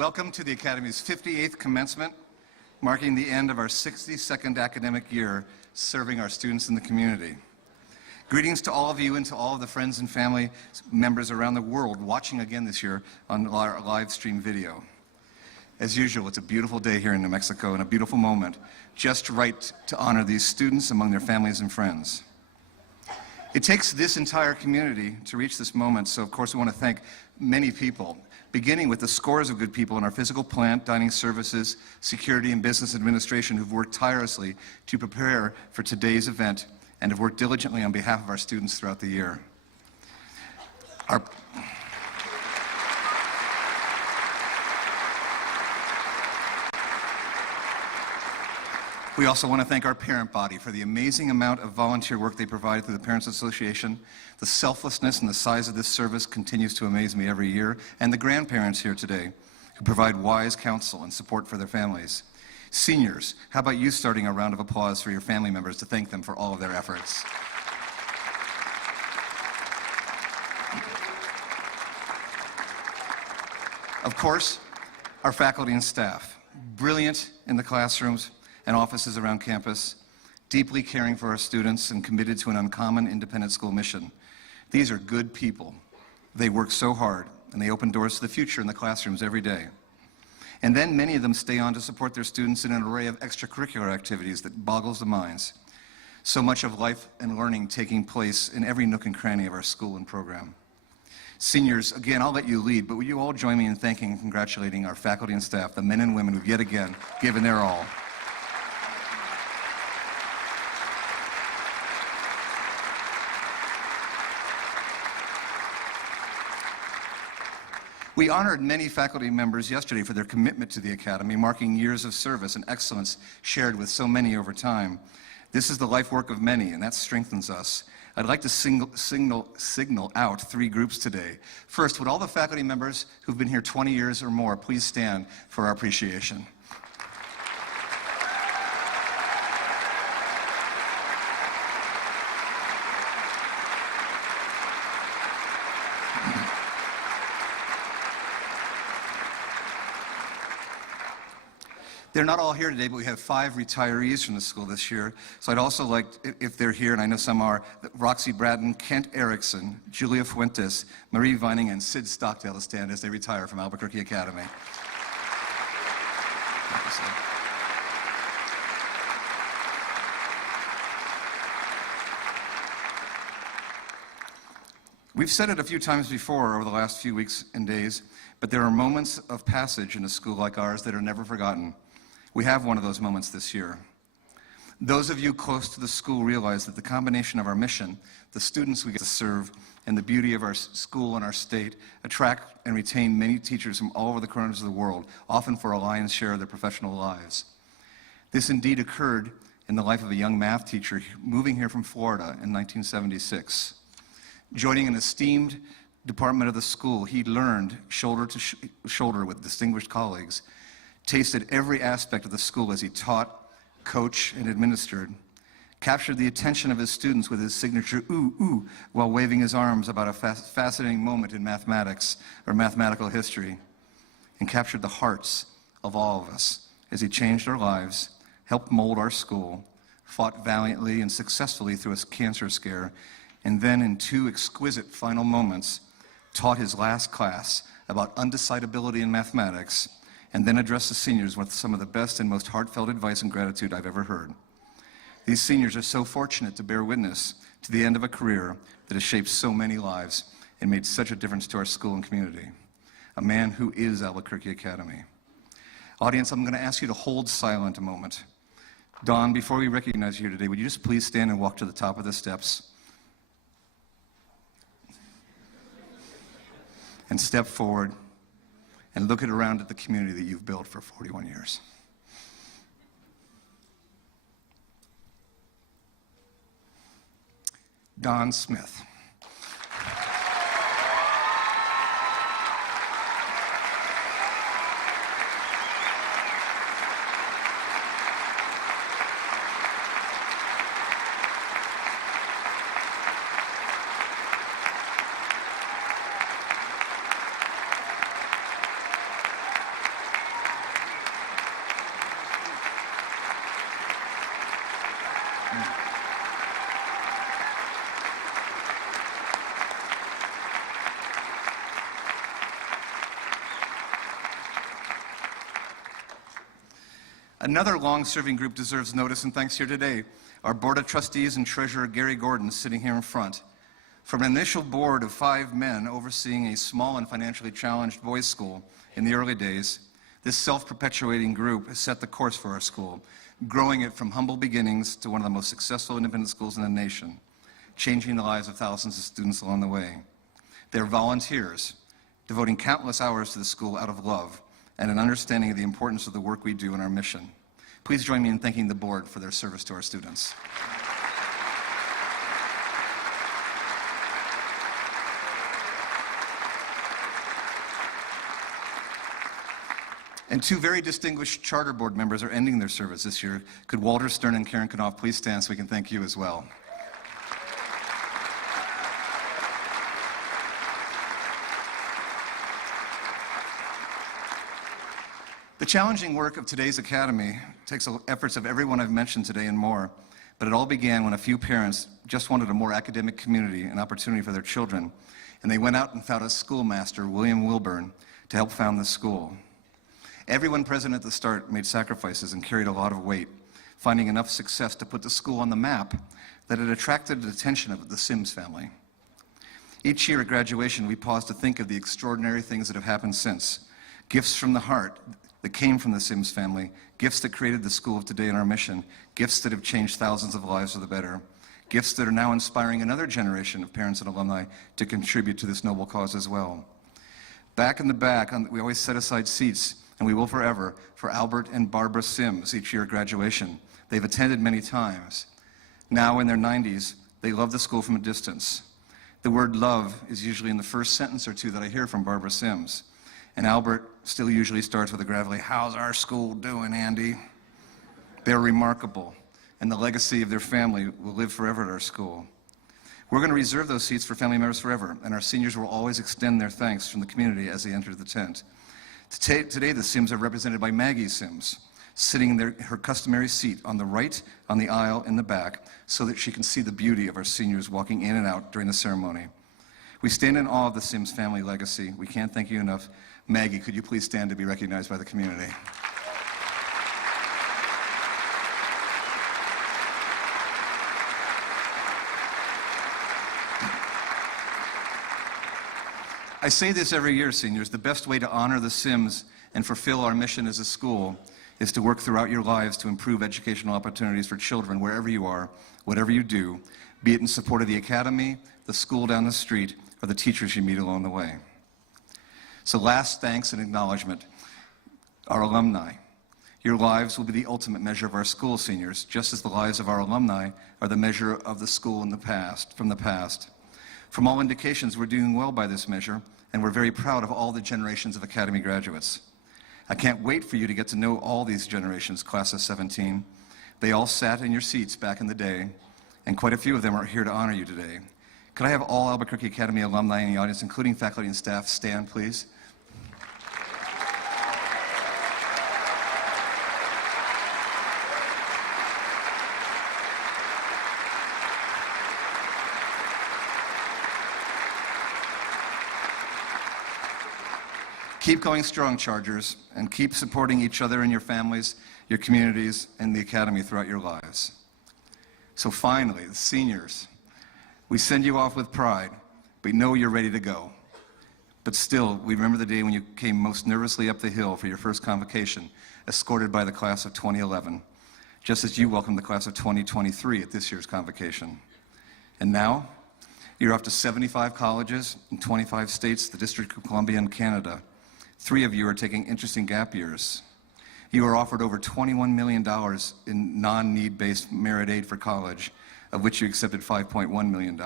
Welcome to the Academy's 58th commencement, marking the end of our 62nd academic year serving our students in the community. Greetings to all of you and to all of the friends and family members around the world watching again this year on our live stream video. As usual, it's a beautiful day here in New Mexico and a beautiful moment, just right to honor these students among their families and friends. It takes this entire community to reach this moment, so of course we want to thank many people, beginning with the scores of good people in our physical plant, dining services, security, and business administration who've worked tirelessly to prepare for today's event and have worked diligently on behalf of our students throughout the year. We also want to thank our parent body for the amazing amount of volunteer work they provide through the Parents Association. The selflessness and the size of this service continues to amaze me every year, and the grandparents here today who provide wise counsel and support for their families. Seniors, how about you starting a round of applause for your family members to thank them for all of their efforts? Of course, our faculty and staff, brilliant in the classrooms and offices around campus, deeply caring for our students and committed to an uncommon independent school mission. These are good people. They work so hard, and they open doors to the future in the classrooms every day. And then many of them stay on to support their students in an array of extracurricular activities that boggles the minds. So much of life and learning taking place in every nook and cranny of our school and program. Seniors, again, I'll let you lead, but will you all join me in thanking and congratulating our faculty and staff, the men and women who've yet again given their all. We honored many faculty members yesterday for their commitment to the Academy, marking years of service and excellence shared with so many over time. This is the life work of many, and that strengthens us. I'd like to signal out three groups today. First, would all the faculty members who've been here 20 years or more please stand for our appreciation? They're not all here today, but we have 5 retirees from the school this year. So I'd also like, if they're here, and I know some are, Roxy Braden, Kent Erickson, Julia Fuentes, Marie Vining, and Sid Stockdale to stand as they retire from Albuquerque Academy. We've said it a few times before over the last few weeks and days, but there are moments of passage in a school like ours that are never forgotten. We have one of those moments this year. Those of you close to the school realize that the combination of our mission, the students we get to serve, and the beauty of our school and our state attract and retain many teachers from all over the corners of the world, often for a lion's share of their professional lives. This indeed occurred in the life of a young math teacher moving here from Florida in 1976. Joining an esteemed department of the school, he learned shoulder to shoulder with distinguished colleagues, tasted every aspect of the school as he taught, coached, and administered, captured the attention of his students with his signature ooh, ooh, while waving his arms about a fascinating moment in mathematics or mathematical history, and captured the hearts of all of us as he changed our lives, helped mold our school, fought valiantly and successfully through a cancer scare, and then in 2 exquisite final moments, taught his last class about undecidability in mathematics, and then addressed the seniors with some of the best and most heartfelt advice and gratitude I've ever heard. These seniors are so fortunate to bear witness to the end of a career that has shaped so many lives and made such a difference to our school and community. A man who is Albuquerque Academy. Audience, I'm going to ask you to hold silent a moment. Dawn, before we recognize you here today, would you just please stand and walk to the top of the steps and step forward and look around at the community that you've built for 41 years. Don Smith. Another long-serving group deserves notice and thanks here today. Our Board of Trustees and Treasurer Gary Gordon sitting here in front. From an initial board of 5 men overseeing a small and financially challenged boys' school in the early days, this self-perpetuating group has set the course for our school, growing it from humble beginnings to one of the most successful independent schools in the nation, changing the lives of thousands of students along the way. They're volunteers, devoting countless hours to the school out of love and an understanding of the importance of the work we do in our mission. Please join me in thanking the board for their service to our students. And 2 very distinguished charter board members are ending their service this year. Could Walter Stern and Karen Knopf please stand so we can thank you as well. The challenging work of today's academy takes efforts of everyone I've mentioned today and more, but it all began when a few parents just wanted a more academic community and opportunity for their children, and they went out and found a schoolmaster, William Wilburn, to help found the school. Everyone present at the start made sacrifices and carried a lot of weight, finding enough success to put the school on the map that it attracted the attention of the Sims family. Each year at graduation, we pause to think of the extraordinary things that have happened since. Gifts from the heart that came from the Sims family, gifts that created the school of today and our mission, gifts that have changed thousands of lives for the better, gifts that are now inspiring another generation of parents and alumni to contribute to this noble cause as well. Back in the back, we always set aside seats, and we will forever, for Albert and Barbara Sims each year at graduation. They've attended many times. Now in their 90s, they love the school from a distance. The word love is usually in the first sentence or 2 that I hear from Barbara Sims. And Albert still usually starts with a gravelly, "How's our school doing, Andy?" They're remarkable, and the legacy of their family will live forever at our school. We're going to reserve those seats for family members forever, and our seniors will always extend their thanks from the community as they enter the tent. Today, the Sims are represented by Maggie Sims, sitting in her customary seat on the right on the aisle in the back so that she can see the beauty of our seniors walking in and out during the ceremony. We stand in awe of the Sims family legacy. We can't thank you enough. Maggie, could you please stand to be recognized by the community? I say this every year, seniors. The best way to honor the Sims and fulfill our mission as a school is to work throughout your lives to improve educational opportunities for children wherever you are, whatever you do, be it in support of the academy, the school down the street, or the teachers you meet along the way. So last thanks and acknowledgement, our alumni. Your lives will be the ultimate measure of our school, seniors, just as the lives of our alumni are the measure of the school from the past. From all indications, we're doing well by this measure, and we're very proud of all the generations of Academy graduates. I can't wait for you to get to know all these generations, class of 17. They all sat in your seats back in the day, and quite a few of them are here to honor you today. Could I have all Albuquerque Academy alumni in the audience, including faculty and staff, stand, please? Keep going strong, Chargers, and keep supporting each other and your families, your communities, and the Academy throughout your lives. So finally, the seniors, we send you off with pride. We know you're ready to go. But still, we remember the day when you came most nervously up the hill for your first convocation, escorted by the class of 2011, just as you welcomed the class of 2023 at this year's convocation. And now, you're off to 75 colleges in 25 states, the District of Columbia, and Canada. 3 of you are taking interesting gap years. You are offered over $21 million in non-need-based merit aid for college, of which you accepted $5.1 million.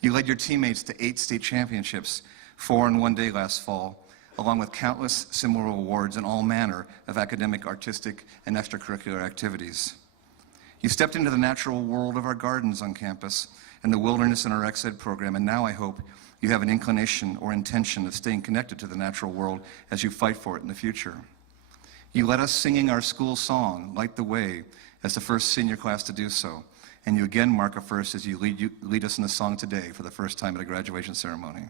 You led your teammates to 8 state championships, 4 in one day last fall, along with countless similar awards in all manner of academic, artistic, and extracurricular activities. You stepped into the natural world of our gardens on campus and the wilderness in our Ex-Ed program, and now I hope you have an inclination or intention of staying connected to the natural world as you fight for it in the future. You led us singing our school song, Light the Way, as the first senior class to do so, and you again mark a first as you lead us in the song today for the first time at a graduation ceremony.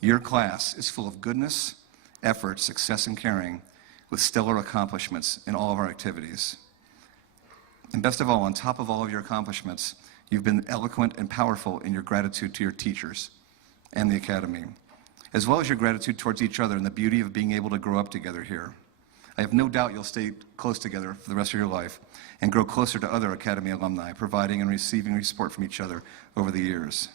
Your class is full of goodness, effort, success, and caring. with stellar accomplishments in all of our activities. And best of all, on top of all of your accomplishments, you've been eloquent and powerful in your gratitude to your teachers and the Academy, as well as your gratitude towards each other and the beauty of being able to grow up together here. I have no doubt you'll stay close together for the rest of your life and grow closer to other Academy alumni, providing and receiving support from each other over the years.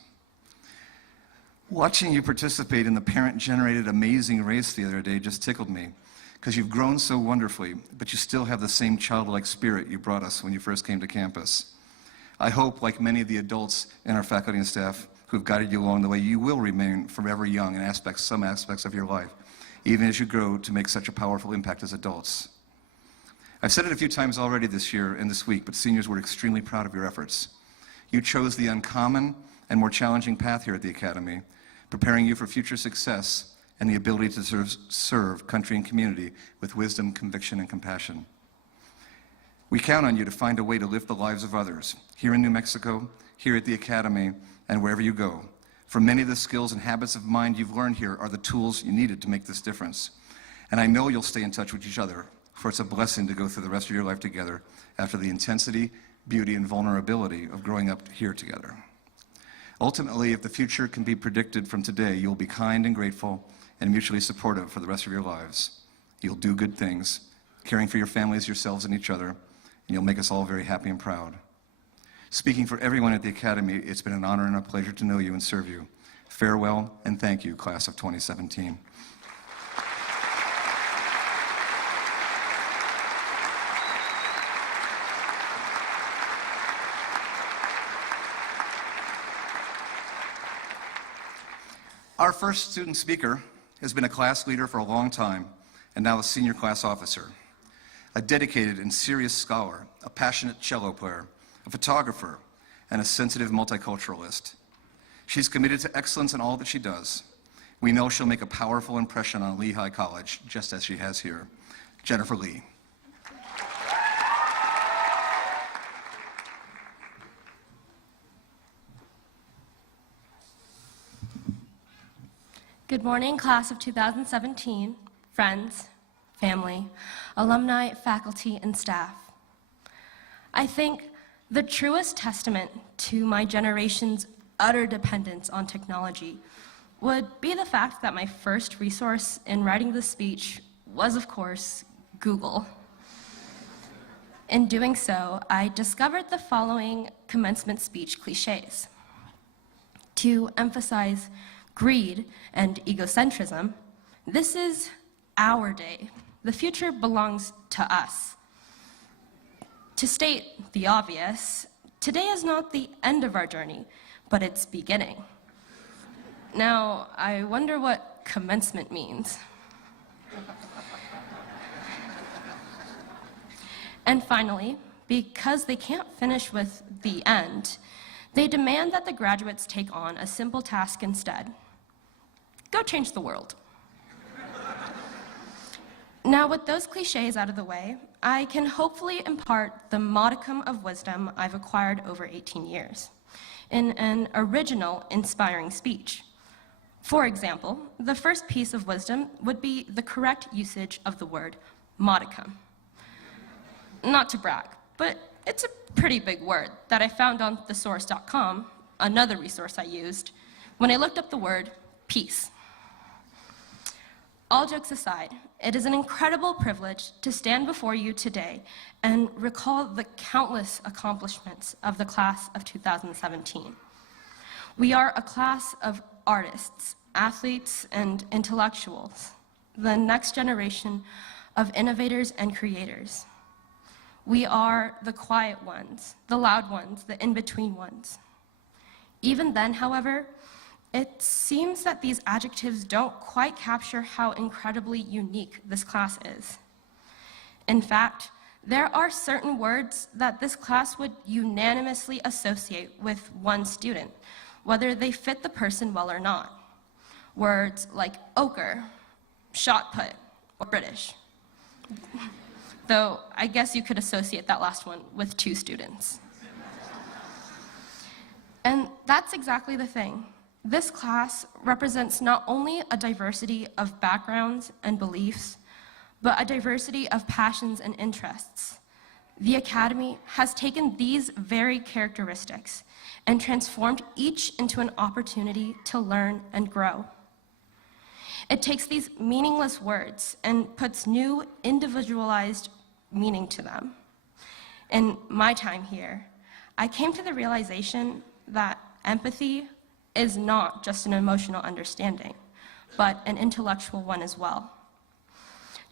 Watching you participate in the parent-generated amazing race the other day just tickled me, because you've grown so wonderfully, but you still have the same childlike spirit you brought us when you first came to campus. I hope, like many of the adults in our faculty and staff who've guided you along the way, you will remain forever young in some aspects of your life, even as you grow to make such a powerful impact as adults. I've said it a few times already this year and this week, but seniors were extremely proud of your efforts. You chose the uncommon and more challenging path here at the Academy, preparing you for future success and the ability to serve country and community with wisdom, conviction, and compassion. We count on you to find a way to lift the lives of others, here in New Mexico, here at the Academy, and wherever you go. For many of the skills and habits of mind you've learned here are the tools you needed to make this difference. And I know you'll stay in touch with each other, for it's a blessing to go through the rest of your life together after the intensity, beauty, and vulnerability of growing up here together. Ultimately, if the future can be predicted from today, you'll be kind and grateful and mutually supportive for the rest of your lives. You'll do good things, caring for your families, yourselves, and each other, and you'll make us all very happy and proud. Speaking for everyone at the Academy, it's been an honor and a pleasure to know you and serve you. Farewell and thank you, class of 2017. Our first student speaker has been a class leader for a long time and now a senior class officer, a dedicated and serious scholar, a passionate cello player, a photographer, and a sensitive multiculturalist. She's committed to excellence in all that she does. We know she'll make a powerful impression on Lehigh College, just as she has here. Jennifer Lee. Good morning, class of 2017, friends, family, alumni, faculty, and staff. I think the truest testament to my generation's utter dependence on technology would be the fact that my first resource in writing this speech was, of course, Google. In doing so, I discovered the following commencement speech cliches. To emphasize greed and egocentrism, this is our day. The future belongs to us. To state the obvious, today is not the end of our journey, but its beginning. Now, I wonder what commencement means. And finally, because they can't finish with the end, they demand that the graduates take on a simple task instead. Go change the world. Now, with those cliches out of the way, I can hopefully impart the modicum of wisdom I've acquired over 18 years in an original, inspiring speech. For example, the first piece of wisdom would be the correct usage of the word modicum. Not to brag, but it's a pretty big word that I found on thesource.com, another resource I used, when I looked up the word peace. All jokes aside, it is an incredible privilege to stand before you today and recall the countless accomplishments of the class of 2017. We are a class of artists, athletes, and intellectuals, the next generation of innovators and creators. We are the quiet ones, the loud ones, the in-between ones. Even then, however, it seems that these adjectives don't quite capture how incredibly unique this class is. In fact, there are certain words that this class would unanimously associate with one student, whether they fit the person well or not. Words like ochre, shot put, or British. Though I guess you could associate that last one with two students. And that's exactly the thing. This class represents not only a diversity of backgrounds and beliefs, but a diversity of passions and interests. The Academy has taken these very characteristics and transformed each into an opportunity to learn and grow. It takes these meaningless words and puts new, individualized meaning to them. In my time here, I came to the realization that empathy is not just an emotional understanding, but an intellectual one as well.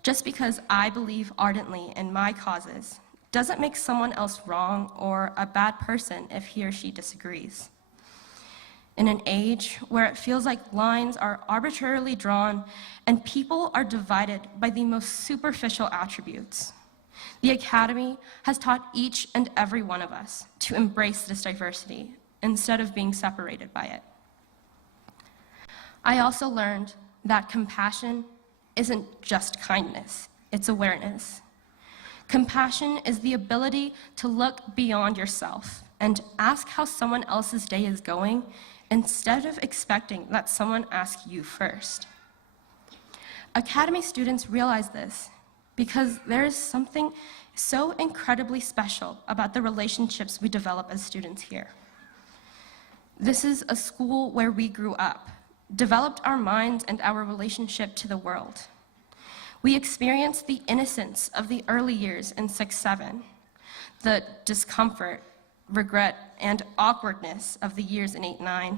Just because I believe ardently in my causes doesn't make someone else wrong or a bad person if he or she disagrees. In an age where it feels like lines are arbitrarily drawn and people are divided by the most superficial attributes, the Academy has taught each and every one of us to embrace this diversity instead of being separated by it. I also learned that compassion isn't just kindness, it's awareness. Compassion is the ability to look beyond yourself and ask how someone else's day is going instead of expecting that someone ask you first. Academy students realize this because there is something so incredibly special about the relationships we develop as students here. This is a school where we grew up, developed our minds and our relationship to the world. We experienced the innocence of the early years in 6-7, the discomfort, regret, and awkwardness of the years in 8-9,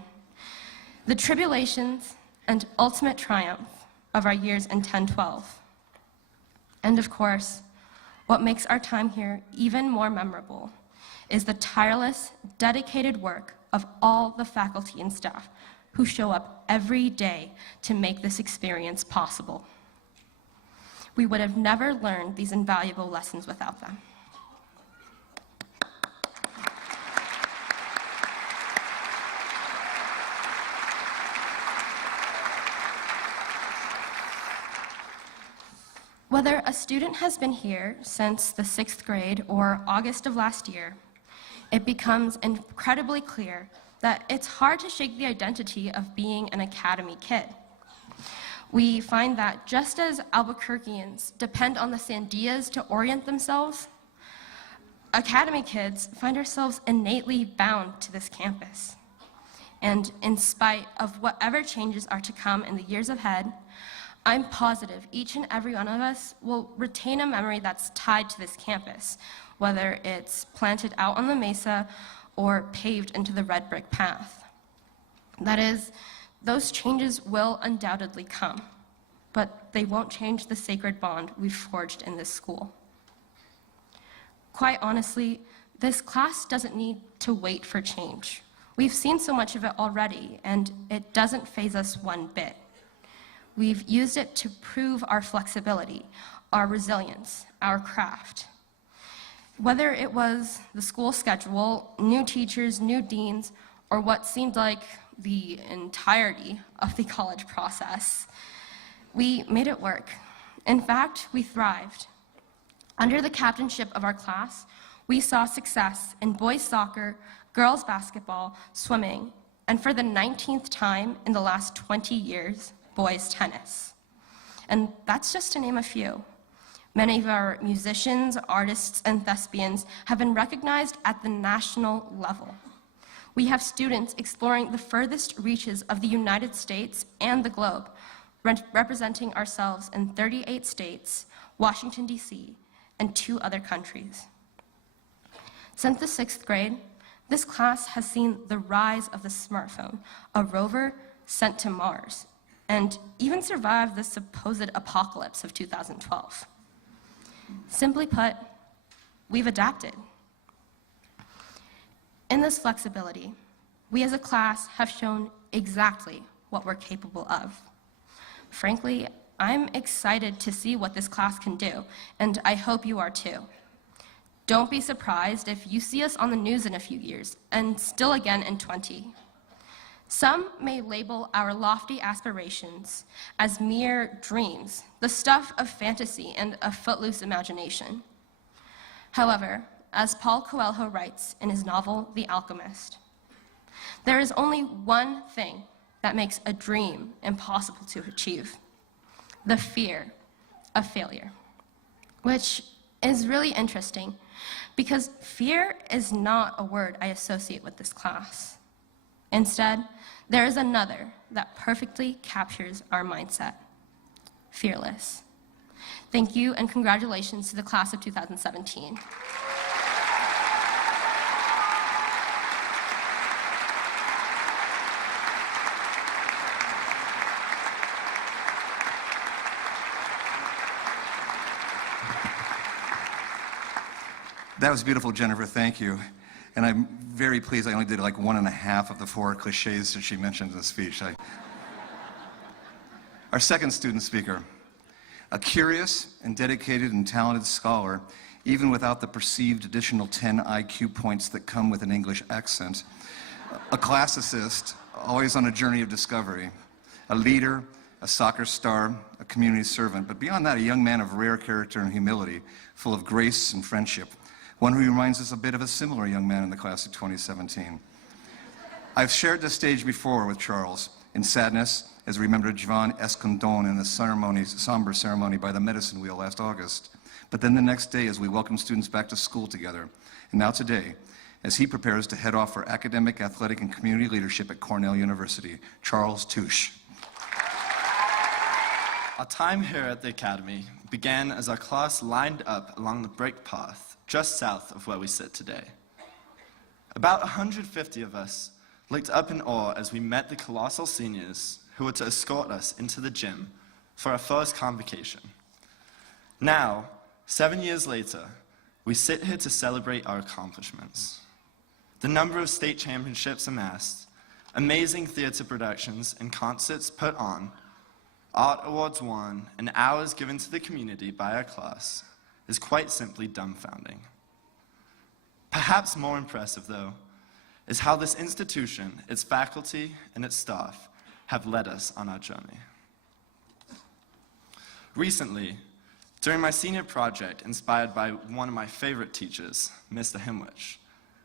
the tribulations and ultimate triumph of our years in 10-12. And of course, what makes our time here even more memorable is the tireless, dedicated work of all the faculty and staff who show up every day to make this experience possible. We would have never learned these invaluable lessons without them. Whether a student has been here since the 6th grade or August of last year, it becomes incredibly clear that it's hard to shake the identity of being an Academy kid. We find that just as Albuquerqueans depend on the Sandias to orient themselves, Academy kids find ourselves innately bound to this campus. And in spite of whatever changes are to come in the years ahead, I'm positive each and every one of us will retain a memory that's tied to this campus, whether it's planted out on the mesa or paved into the red brick path. That is, those changes will undoubtedly come, but they won't change the sacred bond we've forged in this school. Quite honestly, this class doesn't need to wait for change. We've seen so much of it already, and it doesn't faze us one bit. We've used it to prove our flexibility, our resilience, our craft. Whether it was the school schedule, new teachers, new deans, or what seemed like the entirety of the college process, we made it work. In fact, we thrived. Under the captainship of our class, we saw success in boys soccer, girls basketball, swimming, and for the 19th time in the last 20 years, boys tennis. And that's just to name a few. Many of our musicians, artists, and thespians have been recognized at the national level. We have students exploring the furthest reaches of the United States and the globe, representing ourselves in 38 states, Washington, D.C., and 2 other countries. Since the 6th grade, this class has seen the rise of the smartphone, a rover sent to Mars, and even survived the supposed apocalypse of 2012. Simply put, we've adapted. In this flexibility, we as a class have shown exactly what we're capable of. Frankly, I'm excited to see what this class can do, and I hope you are too. Don't be surprised if you see us on the news in a few years, and still again in 20. Some may label our lofty aspirations as mere dreams, the stuff of fantasy and a footloose imagination. However, as Paulo Coelho writes in his novel, The Alchemist, there is only one thing that makes a dream impossible to achieve: the fear of failure. which is really interesting because fear is not a word I associate with this class. Instead, there is another that perfectly captures our mindset: fearless. Thank you and congratulations to the class of 2017. That was beautiful, Jennifer, thank you. And I'm very pleased I only did like 1.5 of the 4 cliches that she mentioned in the speech. Our second student speaker, a curious and dedicated and talented scholar, even without the perceived additional 10 IQ points that come with an English accent, a classicist, always on a journey of discovery, a leader, a soccer star, a community servant, but beyond that, a young man of rare character and humility, full of grace and friendship, one who reminds us a bit of a similar young man in the class of 2017. I've shared this stage before with Charles, in sadness, as we remember Joan Escondon in the somber ceremony by the medicine wheel last August. But then the next day as we welcome students back to school together. And now today, as he prepares to head off for academic, athletic, and community leadership at Cornell University, Charles Touche. Our time here at the Academy began as our class lined up along the brick path just south of where we sit today. About 150 of us looked up in awe as we met the colossal seniors who were to escort us into the gym for our first convocation. Now, 7 years later, we sit here to celebrate our accomplishments. The number of state championships amassed, amazing theater productions and concerts put on, art awards won, and hours given to the community by our class is quite simply dumbfounding. Perhaps more impressive, though, is how this institution, its faculty, and its staff have led us on our journey. Recently, during my senior project inspired by one of my favorite teachers, Mr. Himwich,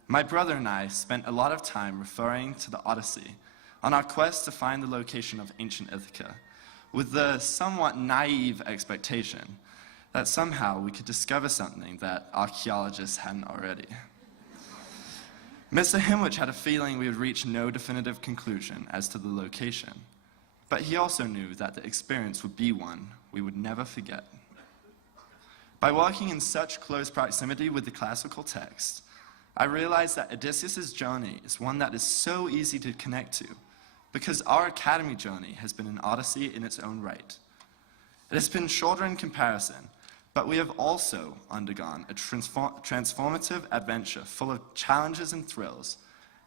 my brother and I spent a lot of time referring to the Odyssey on our quest to find the location of ancient Ithaca, with the somewhat naive expectation that somehow we could discover something that archaeologists hadn't already. Mr. Himwich had a feeling we would reach no definitive conclusion as to the location, but he also knew that the experience would be one we would never forget. By working in such close proximity with the classical text, I realized that Odysseus' journey is one that is so easy to connect to, because our academy journey has been an odyssey in its own right. It has been shorter in comparison, but we have also undergone a transformative adventure full of challenges and thrills,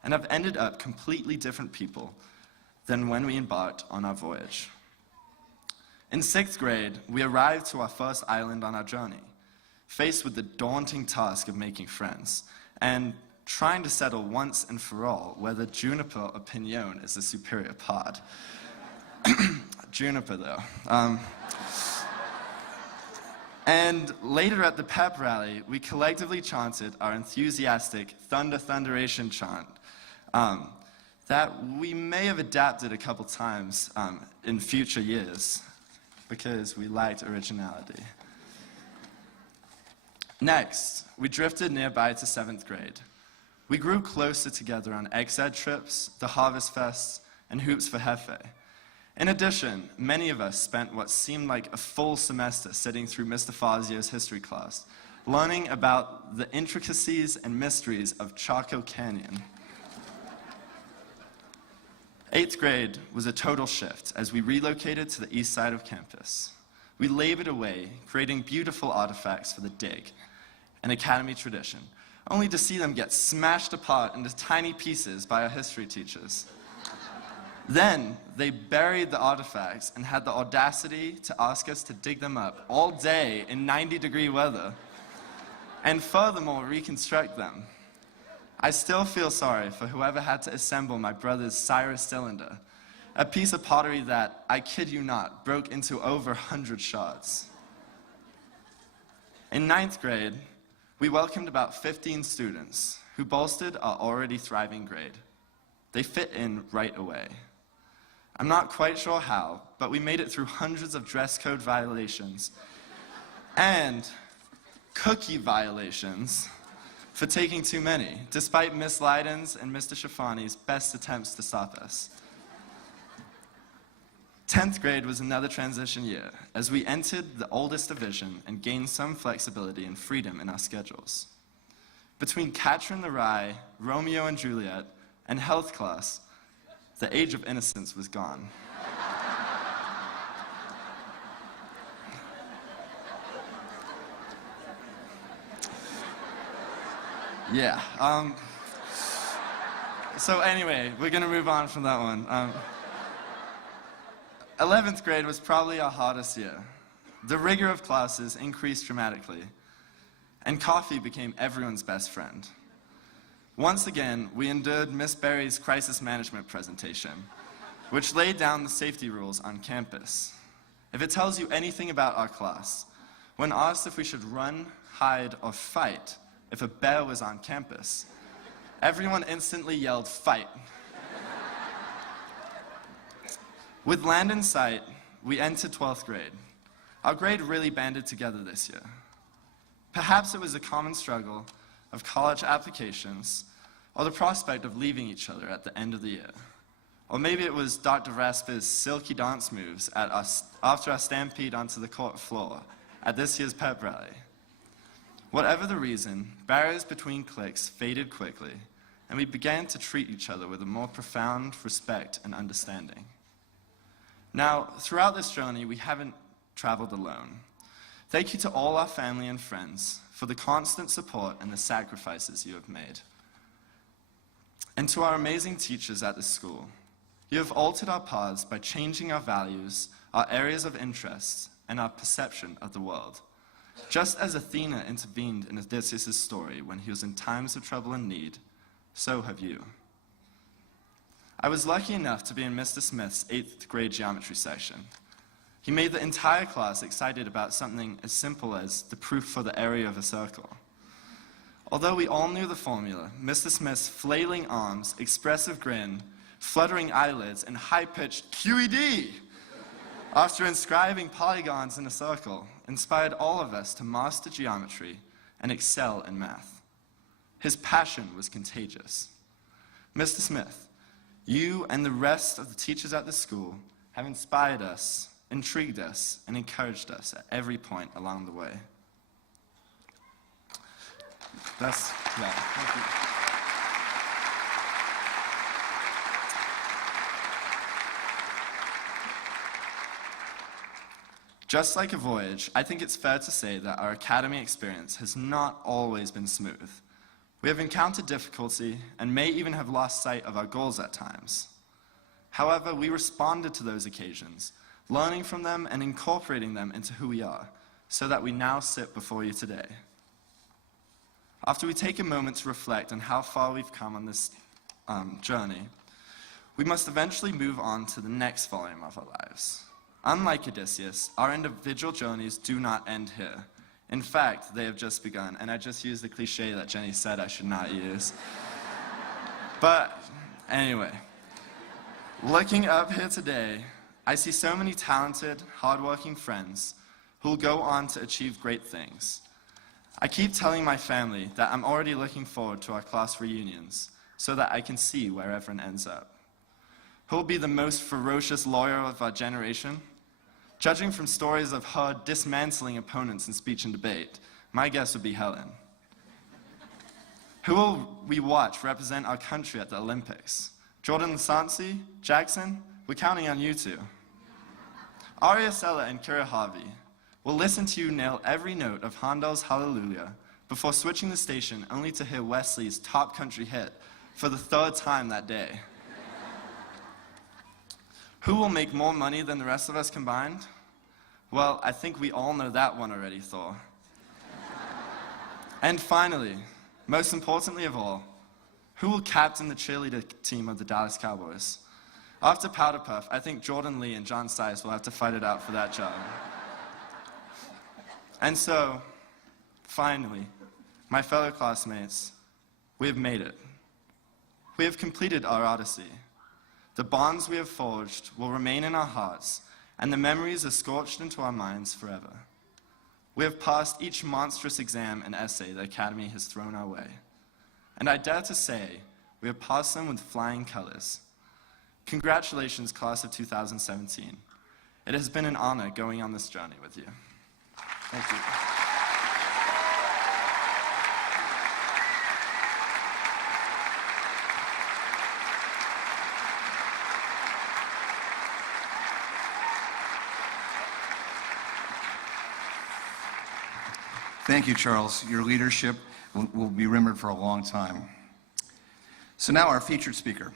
and have ended up completely different people than when we embarked on our voyage. In 6th grade, we arrived to our first island on our journey, faced with the daunting task of making friends, and trying to settle once and for all whether juniper or pinon is the superior pod. Juniper, though. And later at the pep rally, we collectively chanted our enthusiastic Thunder Thunderation chant that we may have adapted a couple times in future years because we liked originality. Next, we drifted nearby to 7th grade. We grew closer together on ex-ed trips, the Harvest Fests, and Hoops for Hefe. In addition, many of us spent what seemed like a full semester sitting through Mr. Fazio's history class, learning about the intricacies and mysteries of Chaco Canyon. 8th grade was a total shift as we relocated to the east side of campus. We labored away, creating beautiful artifacts for the dig, an academy tradition, only to see them get smashed apart into tiny pieces by our history teachers. Then, they buried the artifacts and had the audacity to ask us to dig them up all day in 90-degree weather, and furthermore, reconstruct them. I still feel sorry for whoever had to assemble my brother's Cyrus cylinder, a piece of pottery that, I kid you not, broke into over 100 shards. In 9th grade, we welcomed about 15 students who bolstered our already thriving grade. They fit in right away. I'm not quite sure how, but we made it through hundreds of dress code violations and cookie violations for taking too many, despite Miss Leiden's and Mr. Shafani's best attempts to stop us. 10th grade was another transition year, as we entered the oldest division and gained some flexibility and freedom in our schedules. Between Catcher in the Rye, Romeo and Juliet, and health class, the age of innocence was gone. Yeah, so anyway, we're gonna move on from that one. 11th grade was probably our hardest year. The rigor of classes increased dramatically, and coffee became everyone's best friend. Once again, we endured Miss Berry's crisis management presentation, which laid down the safety rules on campus. If it tells you anything about our class, when asked if we should run, hide, or fight if a bear was on campus, everyone instantly yelled, "Fight." With land in sight, we entered 12th grade. Our grade really banded together this year. Perhaps it was a common struggle of college applications or the prospect of leaving each other at the end of the year. Or maybe it was Dr. Rasper's silky dance moves after our stampede onto the court floor at this year's pep rally. Whatever the reason, barriers between cliques faded quickly, and we began to treat each other with a more profound respect and understanding. Now, throughout this journey, we haven't traveled alone. Thank you to all our family and friends for the constant support and the sacrifices you have made. And to our amazing teachers at this school, you have altered our paths by changing our values, our areas of interest, and our perception of the world. Just as Athena intervened in Odysseus' story when he was in times of trouble and need, so have you. I was lucky enough to be in Mr. Smith's 8th grade geometry section. He made the entire class excited about something as simple as the proof for the area of a circle. Although we all knew the formula, Mr. Smith's flailing arms, expressive grin, fluttering eyelids, and high-pitched QED, after inscribing polygons in a circle, inspired all of us to master geometry and excel in math. His passion was contagious. Mr. Smith, you and the rest of the teachers at the school have inspired us, intrigued us, and encouraged us at every point along the way. Thank you. Just like a voyage, I think it's fair to say that our academy experience has not always been smooth. We have encountered difficulty and may even have lost sight of our goals at times. However, we responded to those occasions, learning from them and incorporating them into who we are, so that we now sit before you today. After we take a moment to reflect on how far we've come on this journey, we must eventually move on to the next volume of our lives. Unlike Odysseus, our individual journeys do not end here. In fact, they have just begun, and I just used the cliche that Jenny said I should not use. But anyway, looking up here today, I see so many talented, hardworking friends who will go on to achieve great things. I keep telling my family that I'm already looking forward to our class reunions so that I can see where everyone ends up. Who will be the most ferocious lawyer of our generation? Judging from stories of her dismantling opponents in speech and debate, my guess would be Helen. Who will we watch represent our country at the Olympics? Jordan Lasansi? Jackson? We're counting on you two. Arya Sella and Kira Harvey will listen to you nail every note of Handel's Hallelujah before switching the station only to hear Wesley's top country hit for the 3rd time that day. Who will make more money than the rest of us combined? Well, I think we all know that one already, Thor. And finally, most importantly of all, who will captain the cheerleader team of the Dallas Cowboys? After Powder Puff, I think Jordan Lee and John Stice will have to fight it out for that job. And so, finally, my fellow classmates, we have made it. We have completed our odyssey. The bonds we have forged will remain in our hearts, and the memories are scorched into our minds forever. We have passed each monstrous exam and essay the Academy has thrown our way. And I dare to say, we have passed them with flying colors. Congratulations, class of 2017. It has been an honor going on this journey with you. Thank you. Thank you, Charles. Your leadership will be remembered for a long time. So now our featured speaker.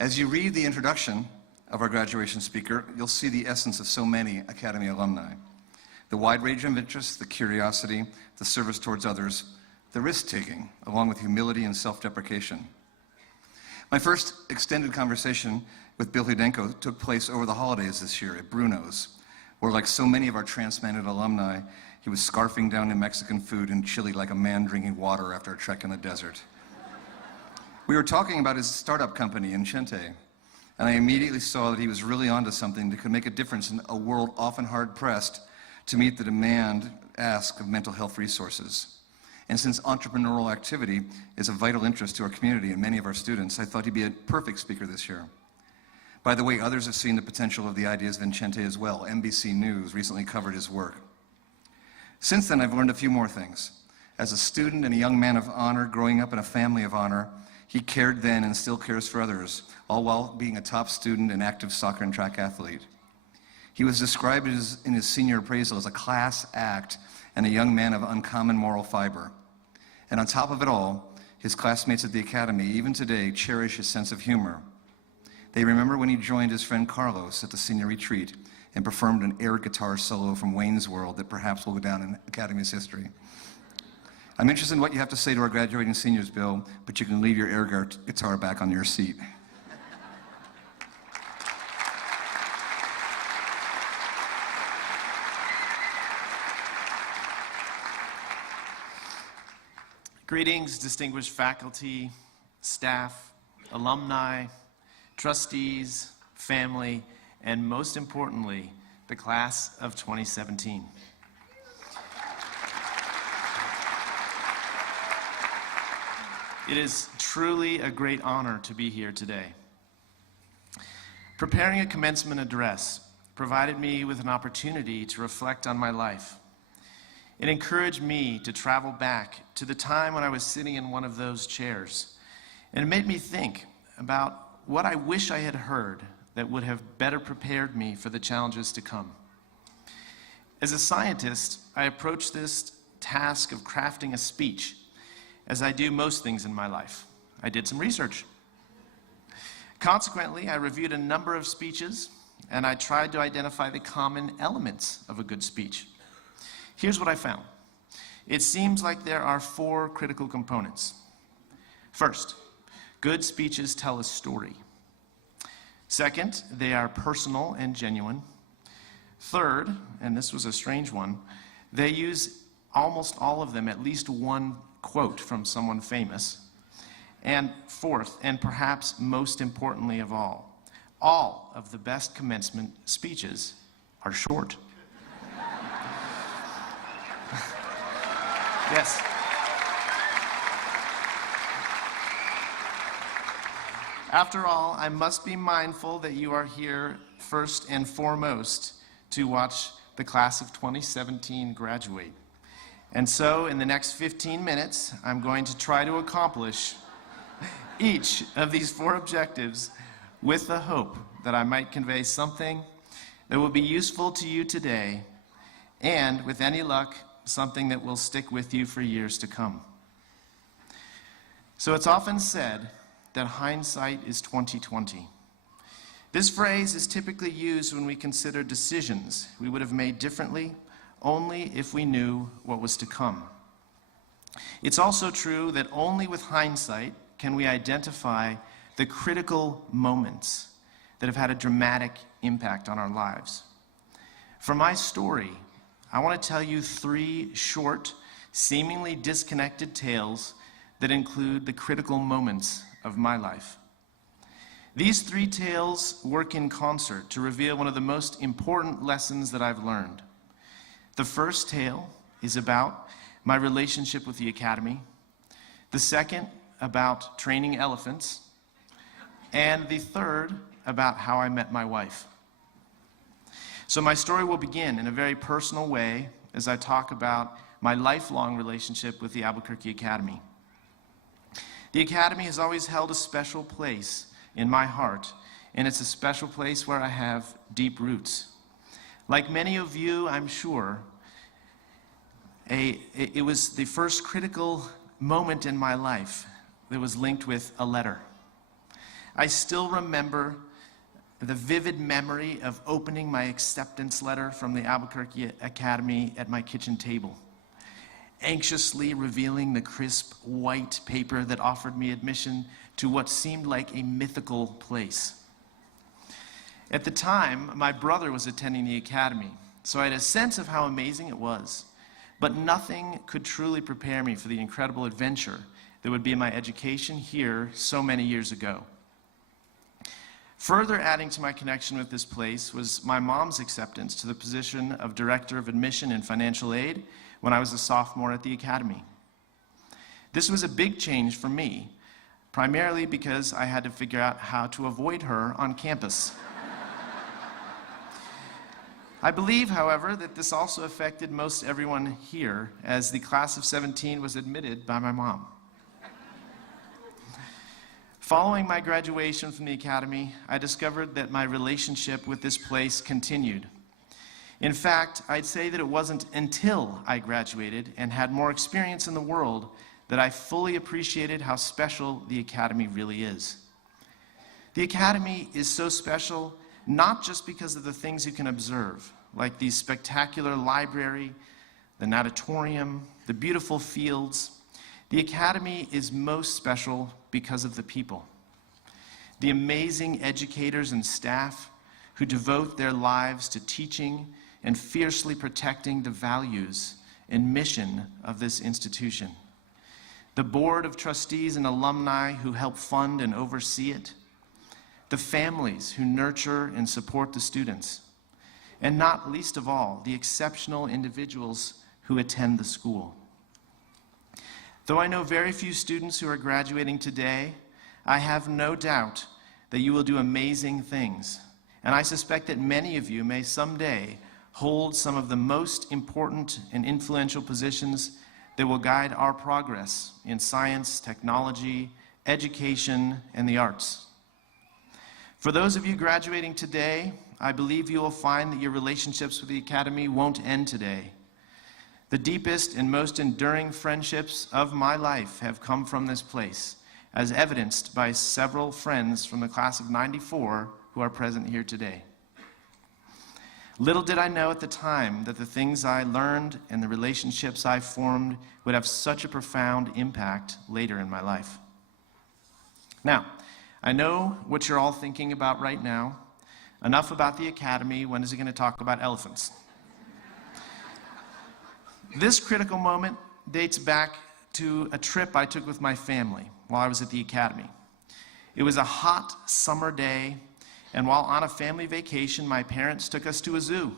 As you read the introduction of our graduation speaker, you'll see the essence of so many Academy alumni. The wide range of interests, the curiosity, the service towards others, the risk-taking, along with humility and self-deprecation. My first extended conversation with Bill Hudenko took place over the holidays this year at Bruno's, where, like so many of our transplanted alumni, he was scarfing down New Mexican food and chili like a man drinking water after a trek in the desert. We were talking about his startup company, Enchente, and I immediately saw that he was really onto something that could make a difference in a world often hard-pressed to meet the demand ask of mental health resources. And since entrepreneurial activity is a vital interest to our community and many of our students, I thought he'd be a perfect speaker this year. By the way, others have seen the potential of the ideas of Enchente as well. NBC News recently covered his work. Since then, I've learned a few more things. As a student and a young man of honor growing up in a family of honor, he cared then and still cares for others, all while being a top student and active soccer and track athlete. He was described in his senior appraisal as a class act and a young man of uncommon moral fiber. And on top of it all, his classmates at the Academy, even today, cherish his sense of humor. They remember when he joined his friend Carlos at the senior retreat and performed an air guitar solo from Wayne's World that perhaps will go down in Academy's history. I'm interested in what you have to say to our graduating seniors, Bill, but you can leave your air guitar back on your seat. Greetings, distinguished faculty, staff, alumni, trustees, family, and most importantly, the class of 2017. It is truly a great honor to be here today. Preparing a commencement address provided me with an opportunity to reflect on my life. It encouraged me to travel back to the time when I was sitting in one of those chairs, and it made me think about what I wish I had heard that would have better prepared me for the challenges to come. As a scientist, I approach this task of crafting a speech as I do most things in my life. I did some research. Consequently, I reviewed a number of speeches, and I tried to identify the common elements of a good speech. Here's what I found. It seems like there are 4 critical components. First, good speeches tell a story. Second, they are personal and genuine. Third, and this was a strange one, they use almost all of them at least one quote from someone famous. And fourth, and perhaps most importantly of all of the best commencement speeches are short. Yes. After all, I must be mindful that you are here first and foremost to watch the class of 2017 graduate. And so, in the next 15 minutes, I'm going to try to accomplish each of these 4 objectives with the hope that I might convey something that will be useful to you today, and, with any luck, something that will stick with you for years to come. So it's often said that hindsight is 20/20. This phrase is typically used when we consider decisions we would have made differently only if we knew what was to come. It's also true that only with hindsight can we identify the critical moments that have had a dramatic impact on our lives. For my story, I want to tell you 3 short, seemingly disconnected tales that include the critical moments of my life. These 3 tales work in concert to reveal one of the most important lessons that I've learned. The first tale is about my relationship with the Academy. The second, about training elephants. And the third, about how I met my wife. So my story will begin in a very personal way as I talk about my lifelong relationship with the Albuquerque Academy. The Academy has always held a special place in my heart, and it's a special place where I have deep roots. Like many of you, I'm sure, it was the first critical moment in my life that was linked with a letter. I still remember the vivid memory of opening my acceptance letter from the Albuquerque Academy at my kitchen table, anxiously revealing the crisp white paper that offered me admission to what seemed like a mythical place. At the time, my brother was attending the Academy, so I had a sense of how amazing it was, but nothing could truly prepare me for the incredible adventure that would be my education here so many years ago. Further adding to my connection with this place was my mom's acceptance to the position of Director of Admission and Financial Aid when I was a sophomore at the Academy. This was a big change for me, primarily because I had to figure out how to avoid her on campus. I believe, however, that this also affected most everyone here, as the class of 17 was admitted by my mom. Following my graduation from the Academy, I discovered that my relationship with this place continued. In fact, I'd say that it wasn't until I graduated and had more experience in the world that I fully appreciated how special the Academy really is. The Academy is so special not just because of the things you can observe, like the spectacular library, the natatorium, the beautiful fields. The Academy is most special because of the people. The amazing educators and staff who devote their lives to teaching and fiercely protecting the values and mission of this institution. The board of trustees and alumni who help fund and oversee it. The families who nurture and support the students. And not least of all, the exceptional individuals who attend the school. Though I know very few students who are graduating today, I have no doubt that you will do amazing things. And I suspect that many of you may someday hold some of the most important and influential positions that will guide our progress in science, technology, education, and the arts. For those of you graduating today, I believe you will find that your relationships with the Academy won't end today. The deepest and most enduring friendships of my life have come from this place, as evidenced by several friends from the class of '94 who are present here today. Little did I know at the time that the things I learned and the relationships I formed would have such a profound impact later in my life. Now, I know what you're all thinking about right now. Enough about the Academy. When is he going to talk about elephants? This critical moment dates back to a trip I took with my family while I was at the Academy. It was a hot summer day, and while on a family vacation, my parents took us to a zoo.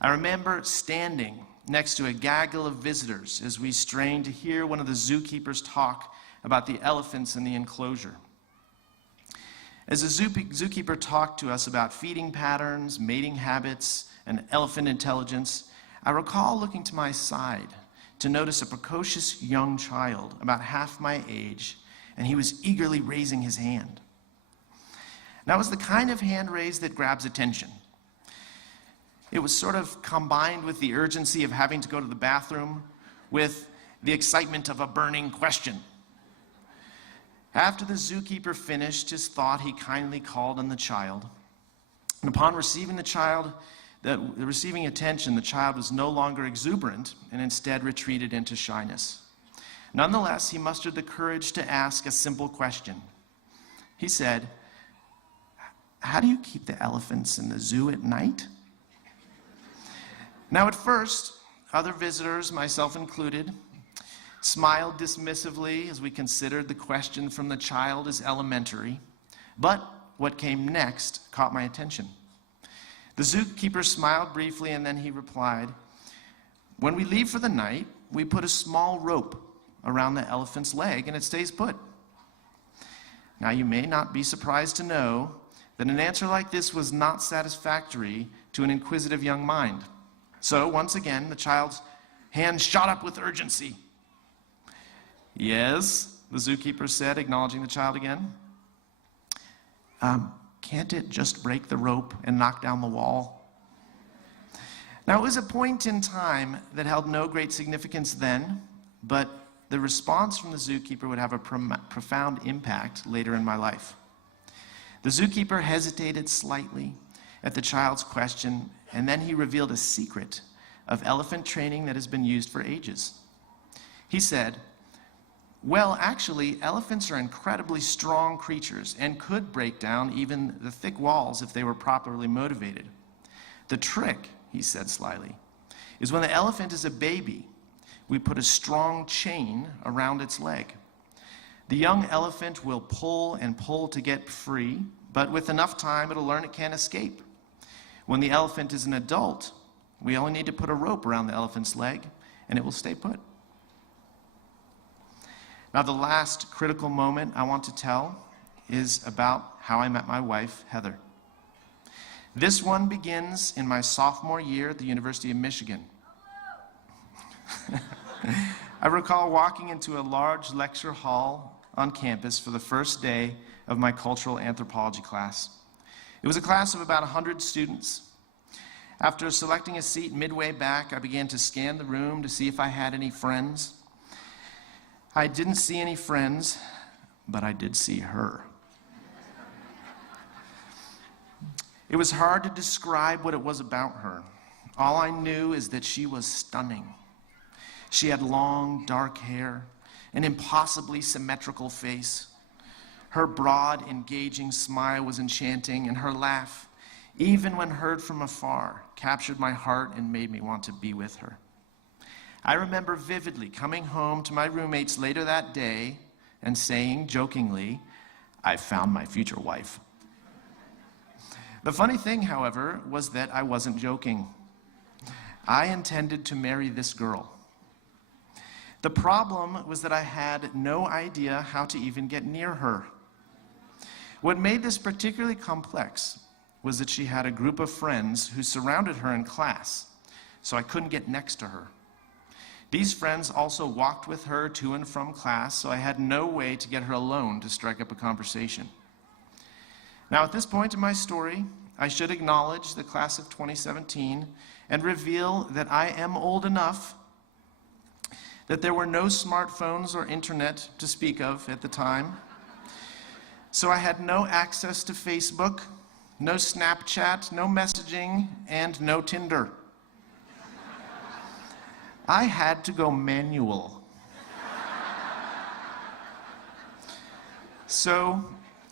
I remember standing next to a gaggle of visitors as we strained to hear one of the zookeepers talk about the elephants in the enclosure. As the zookeeper talked to us about feeding patterns, mating habits, and elephant intelligence, I recall looking to my side to notice a precocious young child about half my age, and he was eagerly raising his hand. Now, it was the kind of hand raise that grabs attention. It was sort of combined with the urgency of having to go to the bathroom with the excitement of a burning question. After the zookeeper finished his thought, he kindly called on the child. And upon receiving receiving attention, the child was no longer exuberant and instead retreated into shyness. Nonetheless, he mustered the courage to ask a simple question. He said, "How do you keep the elephants in the zoo at night?" Now, at first, other visitors, myself included, smiled dismissively as we considered the question from the child as elementary, but what came next caught my attention. The zookeeper smiled briefly, and then he replied, When we leave for the night, we put a small rope around the elephant's leg and it stays put. Now, you may not be surprised to know that an answer like this was not satisfactory to an inquisitive young mind. So, once again, the child's hand shot up with urgency. "Yes," the zookeeper said, acknowledging the child again. Can't it just break the rope and knock down the wall?" Now, it was a point in time that held no great significance then, but the response from the zookeeper would have a profound impact later in my life. The zookeeper hesitated slightly at the child's question, and then he revealed a secret of elephant training that has been used for ages. He said, "Well, actually, elephants are incredibly strong creatures and could break down even the thick walls if they were properly motivated. The trick," he said slyly, "is when the elephant is a baby, we put a strong chain around its leg. The young elephant will pull and pull to get free, but with enough time, it'll learn it can't escape. When the elephant is an adult, we only need to put a rope around the elephant's leg, and it will stay put." Now, the last critical moment I want to tell is about how I met my wife, Heather. This one begins in my sophomore year at the University of Michigan. I recall walking into a large lecture hall on campus for the first day of my cultural anthropology class. It was a class of about 100 students. After selecting a seat midway back, I began to scan the room to see if I had any friends. I didn't see any friends, but I did see her. It was hard to describe what it was about her. All I knew is that she was stunning. She had long, dark hair, an impossibly symmetrical face. Her broad, engaging smile was enchanting, and her laugh, even when heard from afar, captured my heart and made me want to be with her. I remember vividly coming home to my roommates later that day and saying jokingly, "I found my future wife." The funny thing, however, was that I wasn't joking. I intended to marry this girl. The problem was that I had no idea how to even get near her. What made this particularly complex was that she had a group of friends who surrounded her in class, so I couldn't get next to her. These friends also walked with her to and from class, so I had no way to get her alone to strike up a conversation. Now, at this point in my story, I should acknowledge the class of 2017 and reveal that I am old enough that there were no smartphones or internet to speak of at the time. So I had no access to Facebook, no Snapchat, no messaging, and no Tinder. I had to go manual. So,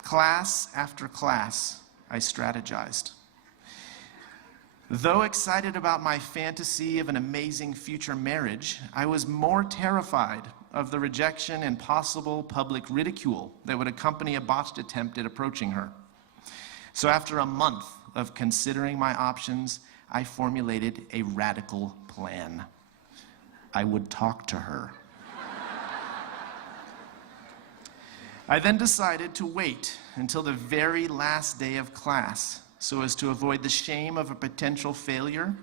class after class, I strategized. Though excited about my fantasy of an amazing future marriage, I was more terrified of the rejection and possible public ridicule that would accompany a botched attempt at approaching her. So after a month of considering my options, I formulated a radical plan. I would talk to her. I then decided to wait until the very last day of class so as to avoid the shame of a potential failure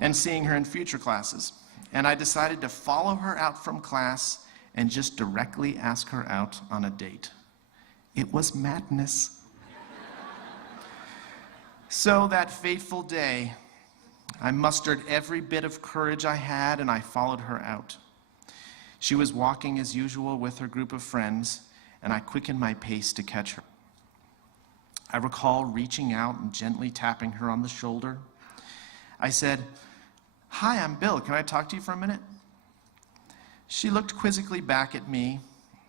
and seeing her in future classes. And I decided to follow her out from class and just directly ask her out on a date. It was madness. So that fateful day, I mustered every bit of courage I had and I followed her out. She was walking as usual with her group of friends, and I quickened my pace to catch her. I recall reaching out and gently tapping her on the shoulder. I said, "Hi, I'm Bill. Can I talk to you for a minute?" She looked quizzically back at me,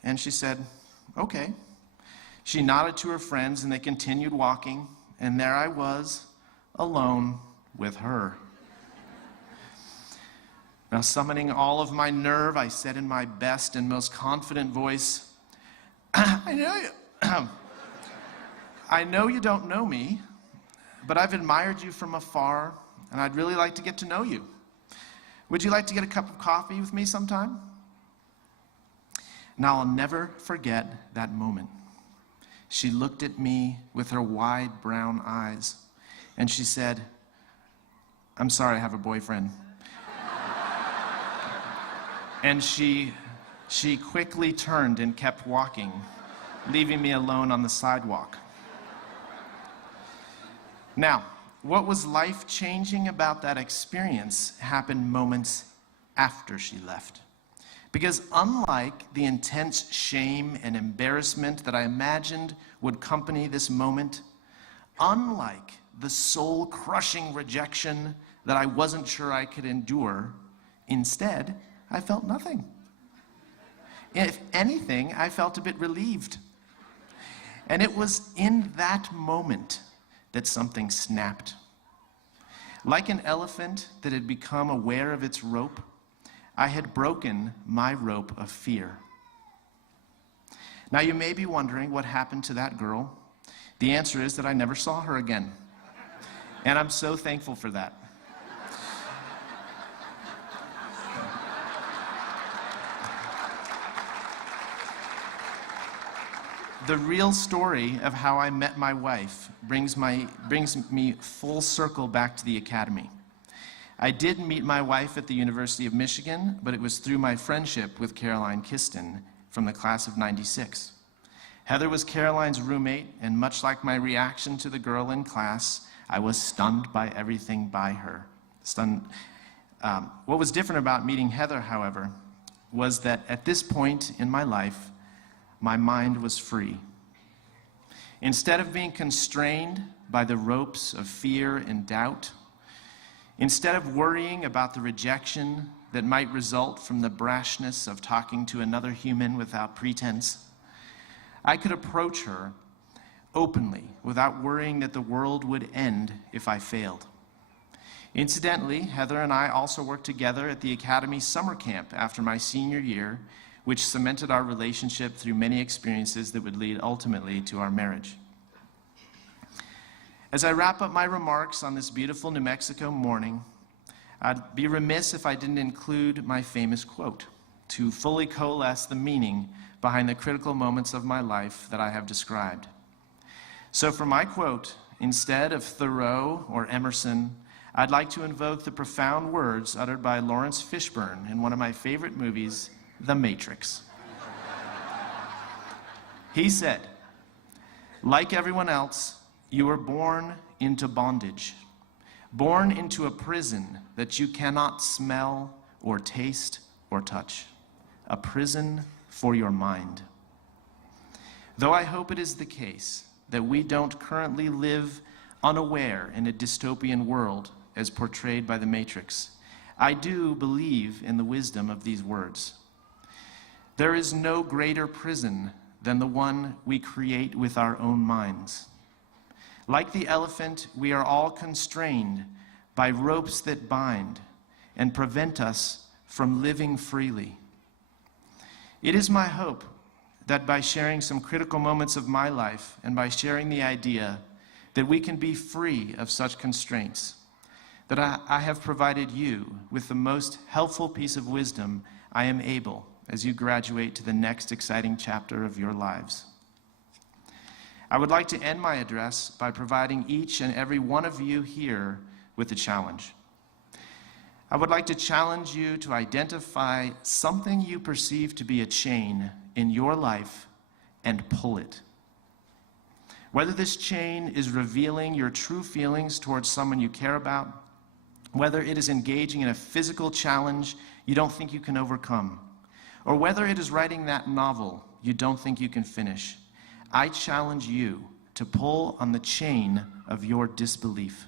and she said, "Okay." She nodded to her friends, and they continued walking, and there I was, alone with her. Now, summoning all of my nerve, I said in my best and most confident voice, I know you don't know me, but I've admired you from afar, and I'd really like to get to know you. Would you like to get a cup of coffee with me sometime? Now, I'll never forget that moment. She looked at me with her wide brown eyes, and she said, "I'm sorry, I have a boyfriend." And she quickly turned and kept walking, leaving me alone on the sidewalk. Now, what was life-changing about that experience happened moments after she left. Because unlike the intense shame and embarrassment that I imagined would accompany this moment, unlike the soul-crushing rejection that I wasn't sure I could endure, instead, I felt nothing. If anything, I felt a bit relieved. And it was in that moment that something snapped. Like an elephant that had become aware of its rope, I had broken my rope of fear. Now you may be wondering what happened to that girl. The answer is that I never saw her again. And I'm so thankful for that. The real story of how I met my wife brings me full circle back to the academy. I did meet my wife at the University of Michigan, but it was through my friendship with Caroline Kiston from the class of '96. Heather was Caroline's roommate, and much like my reaction to the girl in class, I was stunned by everything by her. What was different about meeting Heather, however, was that at this point in my life, my mind was free. Instead of being constrained by the ropes of fear and doubt, instead of worrying about the rejection that might result from the brashness of talking to another human without pretense, I could approach her openly without worrying that the world would end if I failed. Incidentally, Heather and I also worked together at the Academy summer camp after my senior year, which cemented our relationship through many experiences that would lead ultimately to our marriage. As I wrap up my remarks on this beautiful New Mexico morning, I'd be remiss if I didn't include my famous quote to fully coalesce the meaning behind the critical moments of my life that I have described. So for my quote, instead of Thoreau or Emerson, I'd like to invoke the profound words uttered by Lawrence Fishburne in one of my favorite movies, The Matrix. He said, "Like everyone else, you were born into bondage, born into a prison that you cannot smell or taste or touch, a prison for your mind. Though I hope it is the case that we don't currently live unaware in a dystopian world as portrayed by The Matrix, I do believe in the wisdom of these words. There is no greater prison than the one we create with our own minds. Like the elephant, we are all constrained by ropes that bind and prevent us from living freely. It is my hope that by sharing some critical moments of my life and by sharing the idea that we can be free of such constraints, that I have provided you with the most helpful piece of wisdom I am able as you graduate to the next exciting chapter of your lives. I would like to end my address by providing each and every one of you here with a challenge. I would like to challenge you to identify something you perceive to be a chain in your life and pull it. Whether this chain is revealing your true feelings towards someone you care about, whether it is engaging in a physical challenge you don't think you can overcome, or whether it is writing that novel you don't think you can finish, I challenge you to pull on the chain of your disbelief.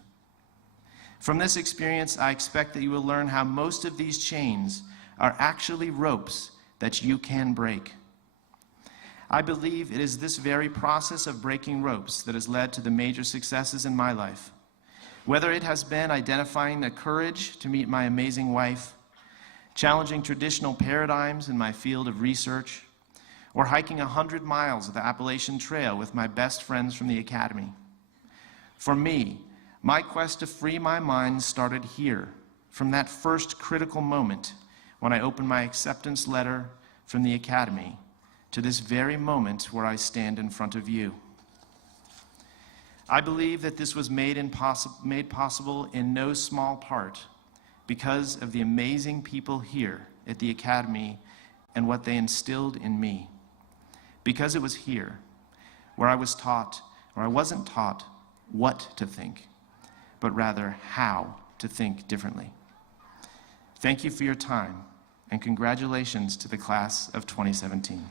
From this experience, I expect that you will learn how most of these chains are actually ropes that you can break. I believe it is this very process of breaking ropes that has led to the major successes in my life. Whether it has been identifying the courage to meet my amazing wife, challenging traditional paradigms in my field of research, or hiking 100 miles of the Appalachian Trail with my best friends from the Academy. For me, my quest to free my mind started here, from that first critical moment when I opened my acceptance letter from the Academy to this very moment where I stand in front of you. I believe that this was made possible in no small part because of the amazing people here at the Academy and what they instilled in me. Because it was here where I wasn't taught what to think, but rather how to think differently. Thank you for your time, and congratulations to the class of 2017.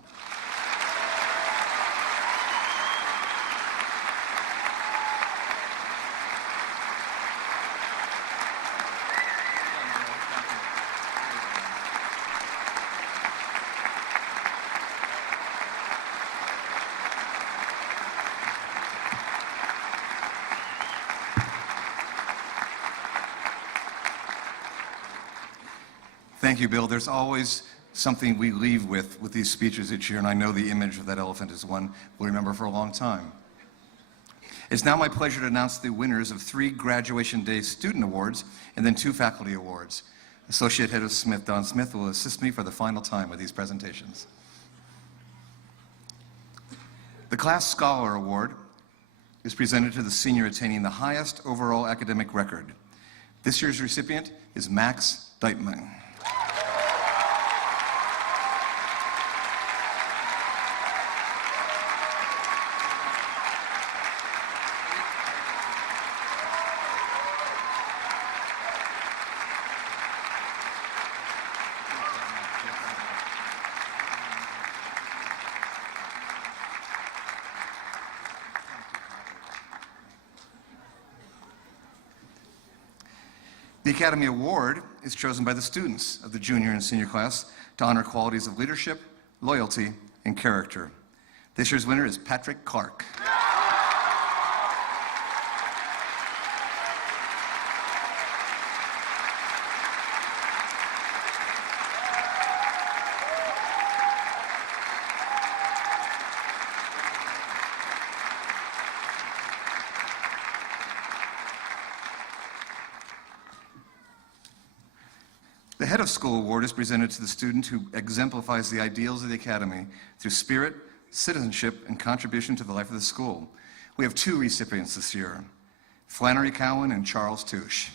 Thank you, Bill. There's always something we leave with these speeches each year, and I know the image of that elephant is one we'll remember for a long time. It's now my pleasure to announce the winners of 3 Graduation Day Student Awards and then 2 Faculty Awards. Associate Head of Smith, Don Smith, will assist me for the final time with these presentations. The Class Scholar Award is presented to the senior attaining the highest overall academic record. This year's recipient is Max Deitman. The Academy Award is chosen by the students of the junior and senior class to honor qualities of leadership, loyalty, and character. This year's winner is Patrick Clark. The Head of School Award is presented to the student who exemplifies the ideals of the Academy through spirit, citizenship, and contribution to the life of the school. We have 2 recipients this year, Flannery Cowan and Charles Touche.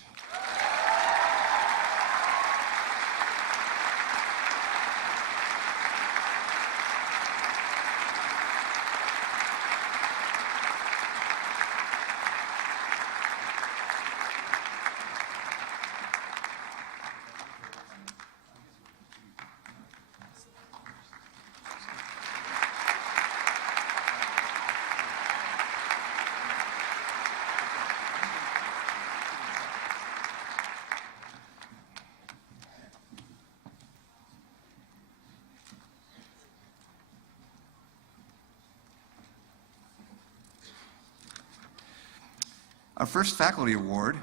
Our first faculty award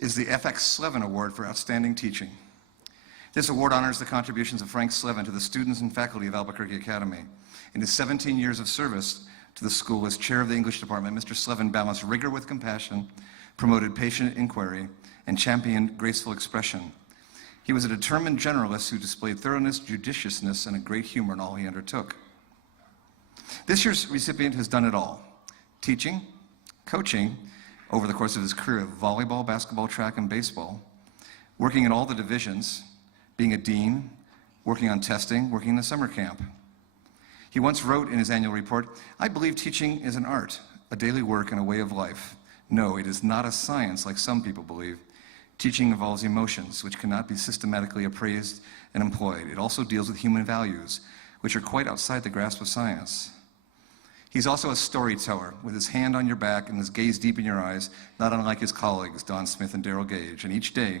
is the FX Slevin Award for Outstanding Teaching. This award honors the contributions of Frank Slevin to the students and faculty of Albuquerque Academy. In his 17 years of service to the school as chair of the English department, Mr. Slevin balanced rigor with compassion, promoted patient inquiry, and championed graceful expression. He was a determined generalist who displayed thoroughness, judiciousness, and a great humor in all he undertook. This year's recipient has done it all: teaching, coaching over the course of his career of volleyball, basketball, track, and baseball, working in all the divisions, being a dean, working on testing, working in the summer camp. He once wrote in his annual report, "I believe teaching is an art, a daily work, and a way of life. No, it is not a science like some people believe. Teaching involves emotions, which cannot be systematically appraised and employed. It also deals with human values, which are quite outside the grasp of science." He's also a storyteller, with his hand on your back and his gaze deep in your eyes, not unlike his colleagues, Don Smith and Darrell Gage. And each day,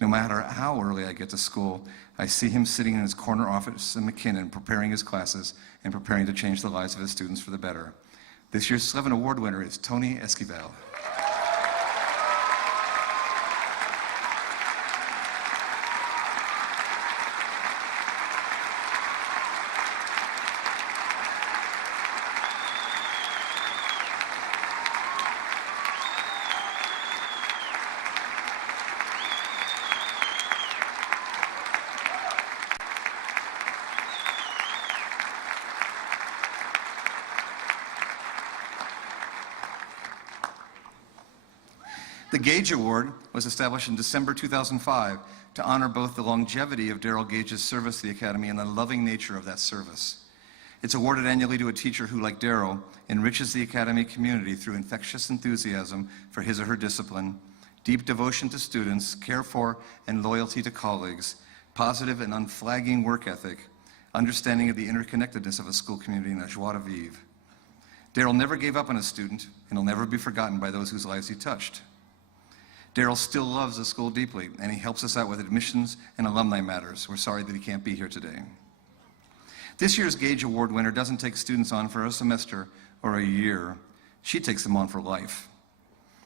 no matter how early I get to school, I see him sitting in his corner office in McKinnon, preparing his classes and preparing to change the lives of his students for the better. This year's Slevin Award winner is Tony Esquivel. The Gage Award was established in December 2005 to honor both the longevity of Daryl Gage's service to the Academy and the loving nature of that service. It's awarded annually to a teacher who, like Daryl, enriches the Academy community through infectious enthusiasm for his or her discipline, deep devotion to students, care for and loyalty to colleagues, positive and unflagging work ethic, understanding of the interconnectedness of a school community, and a joie de vivre. Daryl never gave up on a student, and will never be forgotten by those whose lives he touched. Daryl still loves the school deeply, and he helps us out with admissions and alumni matters. We're sorry that he can't be here today. This year's Gage Award winner doesn't take students on for a semester or a year. She takes them on for life.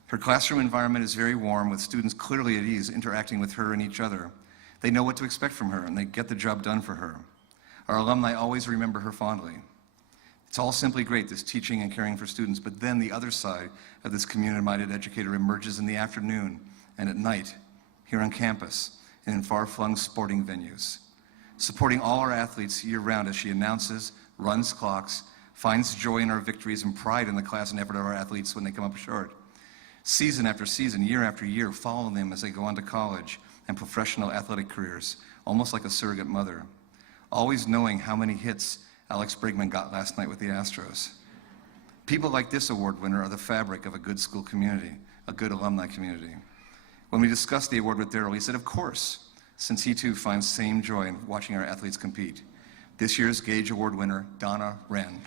Her classroom environment is very warm, with students clearly at ease interacting with her and each other. They know what to expect from her, and they get the job done for her. Our alumni always remember her fondly. It's all simply great, this teaching and caring for students, but then the other side of this community-minded educator emerges in the afternoon and at night, here on campus and in far-flung sporting venues, supporting all our athletes year-round as she announces, runs clocks, finds joy in our victories and pride in the class and effort of our athletes when they come up short. Season after season, year after year, following them as they go on to college and professional athletic careers, almost like a surrogate mother, always knowing how many hits Alex Brigman got last night with the Astros. People like this award winner are the fabric of a good school community, a good alumni community. When we discussed the award with Daryl, he said, of course, since he too finds same joy in watching our athletes compete. This year's Gage Award winner, Donna Wren.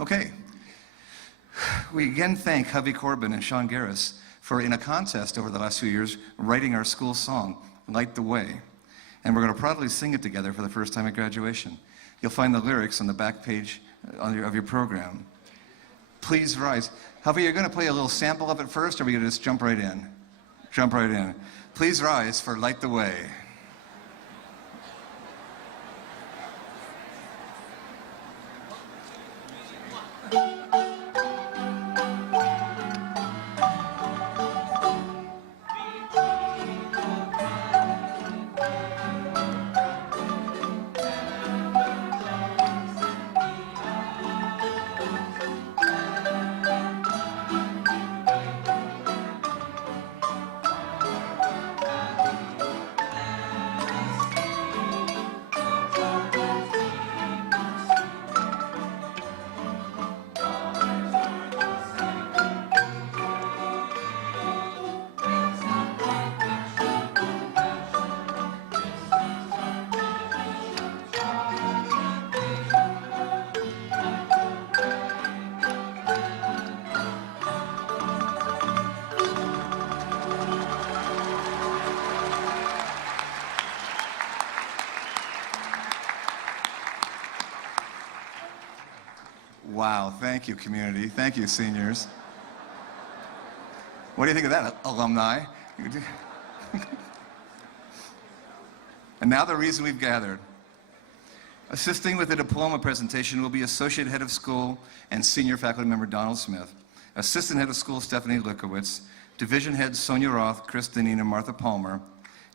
Okay. We again thank Hovey Corbin and Sean Garris for, in a contest over the last few years, writing our school song, Light the Way. And we're going to proudly sing it together for the first time at graduation. You'll find the lyrics on the back page of your program. Please rise. Hovey, you're going to play a little sample of it first, or are we going to just jump right in? Jump right in. Please rise for Light the Way. Wow, thank you, community. Thank you, seniors. What do you think of that, alumni? And now the reason we've gathered. Assisting with the diploma presentation will be Associate Head of School and Senior Faculty Member Donald Smith, Assistant Head of School Stephanie Lukowitz, Division Heads Sonia Roth, Chris Deneen, and Martha Palmer,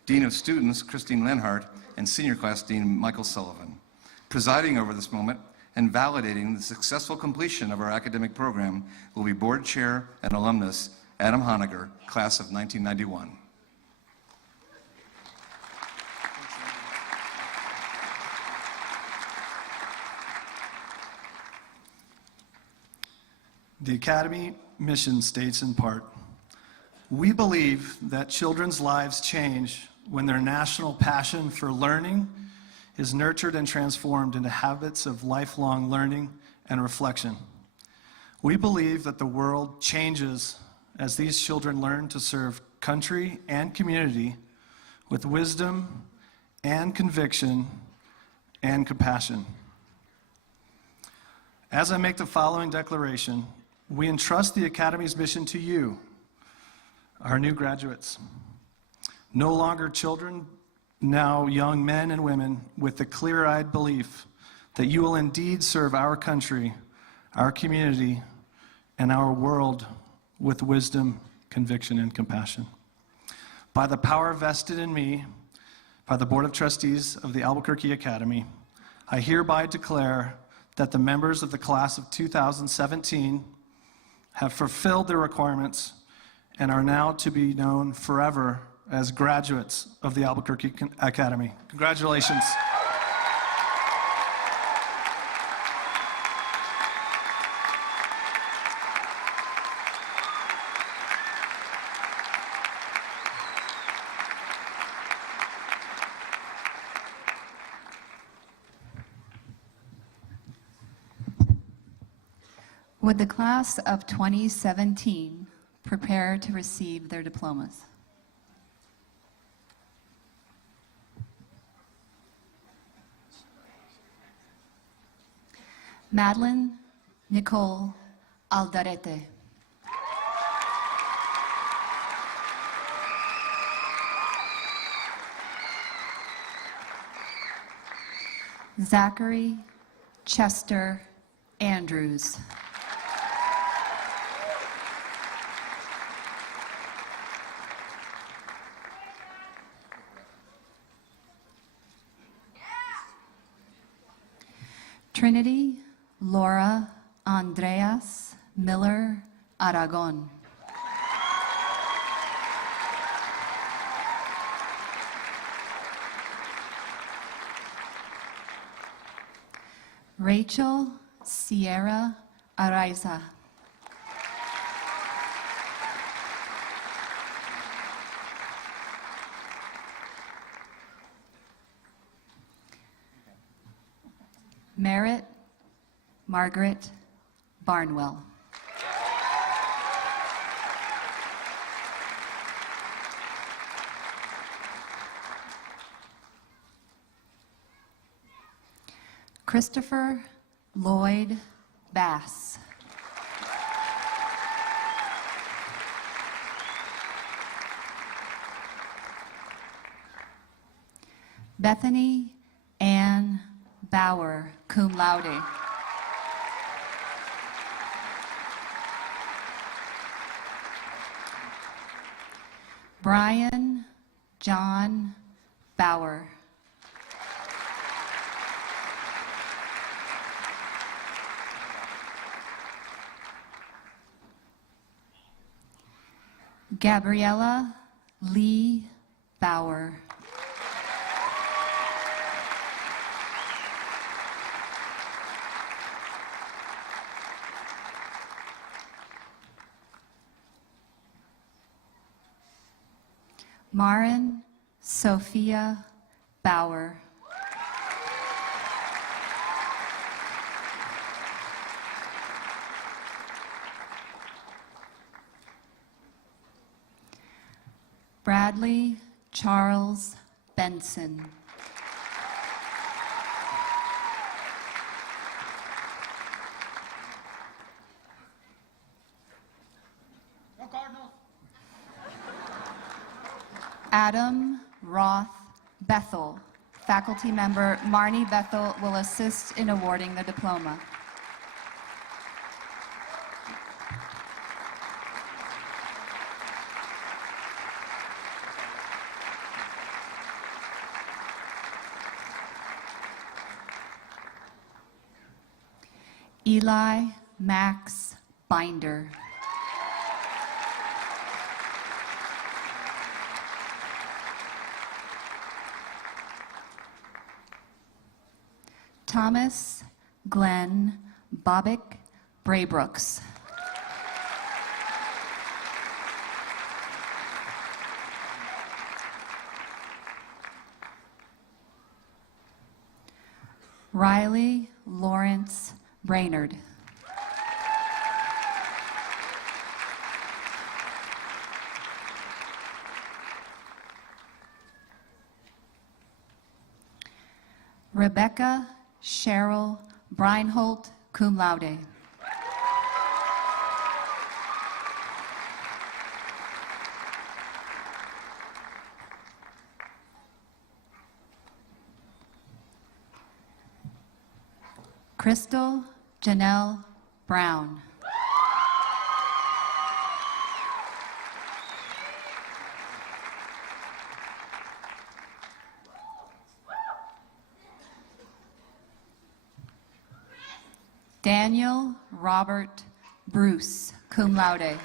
Dean of Students Christine Lenhart, and Senior Class Dean Michael Sullivan. Presiding over this moment and validating the successful completion of our academic program will be Board Chair and alumnus Adam Honegger, Class of 1991. The Academy mission states in part, "We believe that children's lives change when their national passion for learning is nurtured and transformed into habits of lifelong learning and reflection. We believe that the world changes as these children learn to serve country and community with wisdom and conviction and compassion. As I make the following declaration, we entrust the Academy's mission to you, our new graduates. No longer children, now young men and women with the clear-eyed belief that you will indeed serve our country, our community, and our world with wisdom, conviction, and compassion. By the power vested in me by the Board of Trustees of the Albuquerque Academy, I hereby declare that the members of the class of 2017 have fulfilled their requirements and are now to be known forever as graduates of the Albuquerque Academy. Congratulations. Would the class of 2017 prepare to receive their diplomas? Madeline Nicole Aldarete. Zachary Chester Andrews. Trinity Laura Andreas Miller Aragon. Rachel Sierra Araiza. Merritt Margaret Barnwell. Christopher Lloyd Bass. Bethany Ann Bauer, cum laude. Brian John Bauer. Gabriella Lee Bauer. Marin Sophia Bauer. Bradley Charles Benson. Adam Roth Bethel. Faculty member Marnie Bethel will assist in awarding the diploma. Eli Max Binder. Thomas Glenn Bobick Braybrooks. Riley Lawrence Brainerd. Rebecca Cheryl Breinholt, cum laude. Crystal Janelle Brown. Daniel Robert Bruce, cum laude.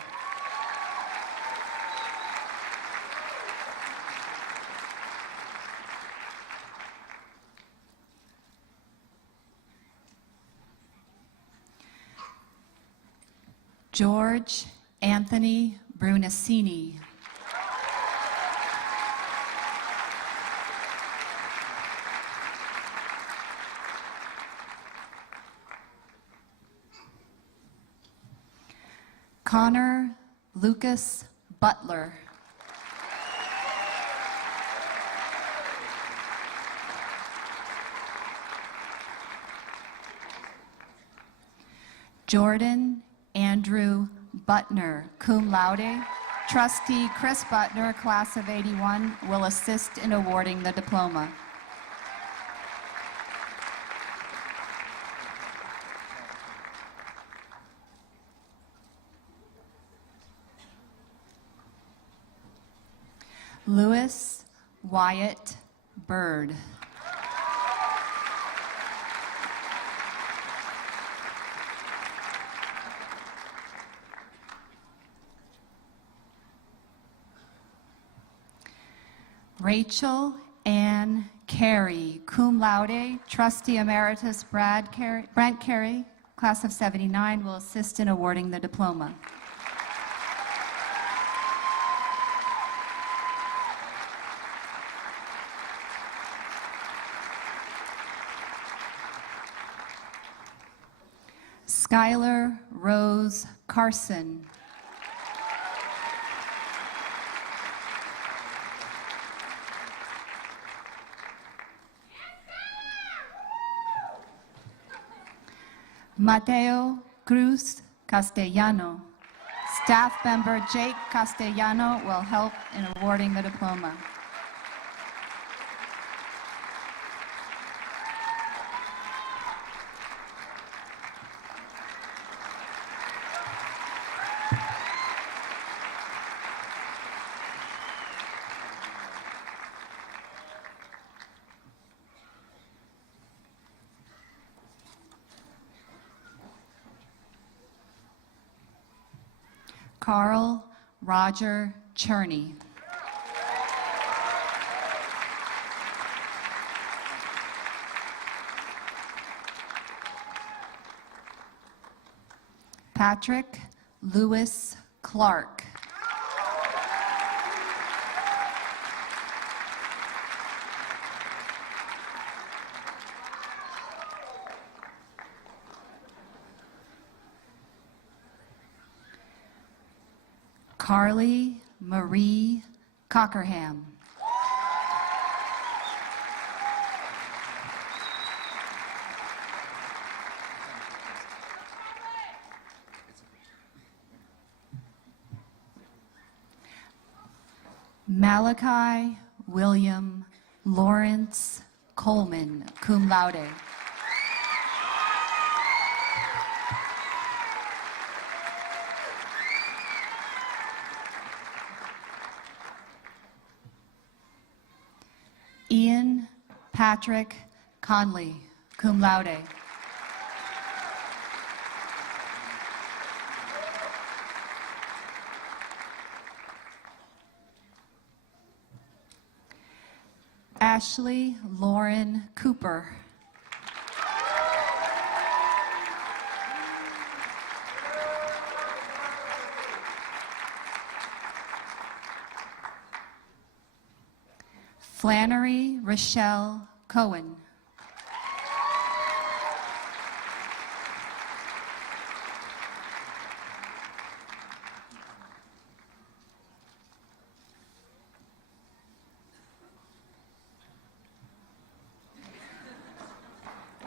George Anthony Brunacini. Connor Lucas Butler. Jordan Andrew Butner, cum laude. Trustee Chris Butner, class of '81, will assist in awarding the diploma. Lewis Wyatt Bird. Rachel Ann Carey, cum laude. Trustee Emeritus Brent Carey, class of '79, will assist in awarding the diploma. Skylar Rose Carson. Mateo Cruz Castellano. Staff member Jake Castellano will help in awarding the diploma. Carl Roger Cherney. Patrick Lewis Clark. Carly Marie Cockerham. Malachi William Lawrence Coleman, cum laude. Ian Patrick Conley, cum laude. Ashley Lauren Cooper. Flannery Rochelle Cohen.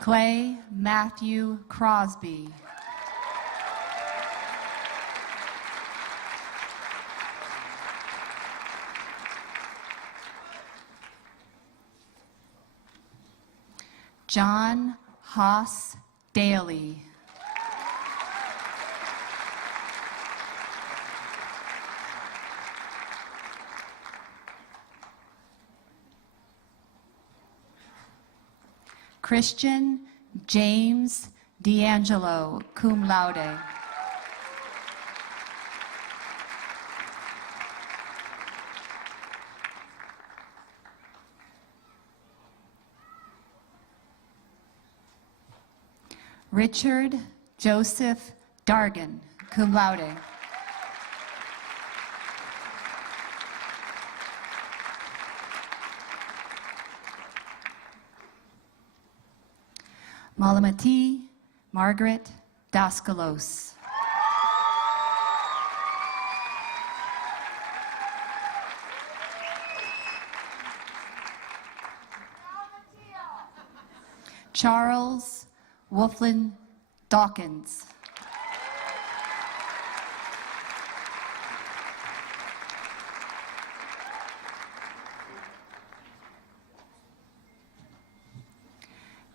Clay Matthew Crosby. John Haas Daly. Christian James D'Angelo, cum laude. Richard Joseph Dargan, cum laude. Malamati Margaret Daskalos. Charles Wolflin Dawkins.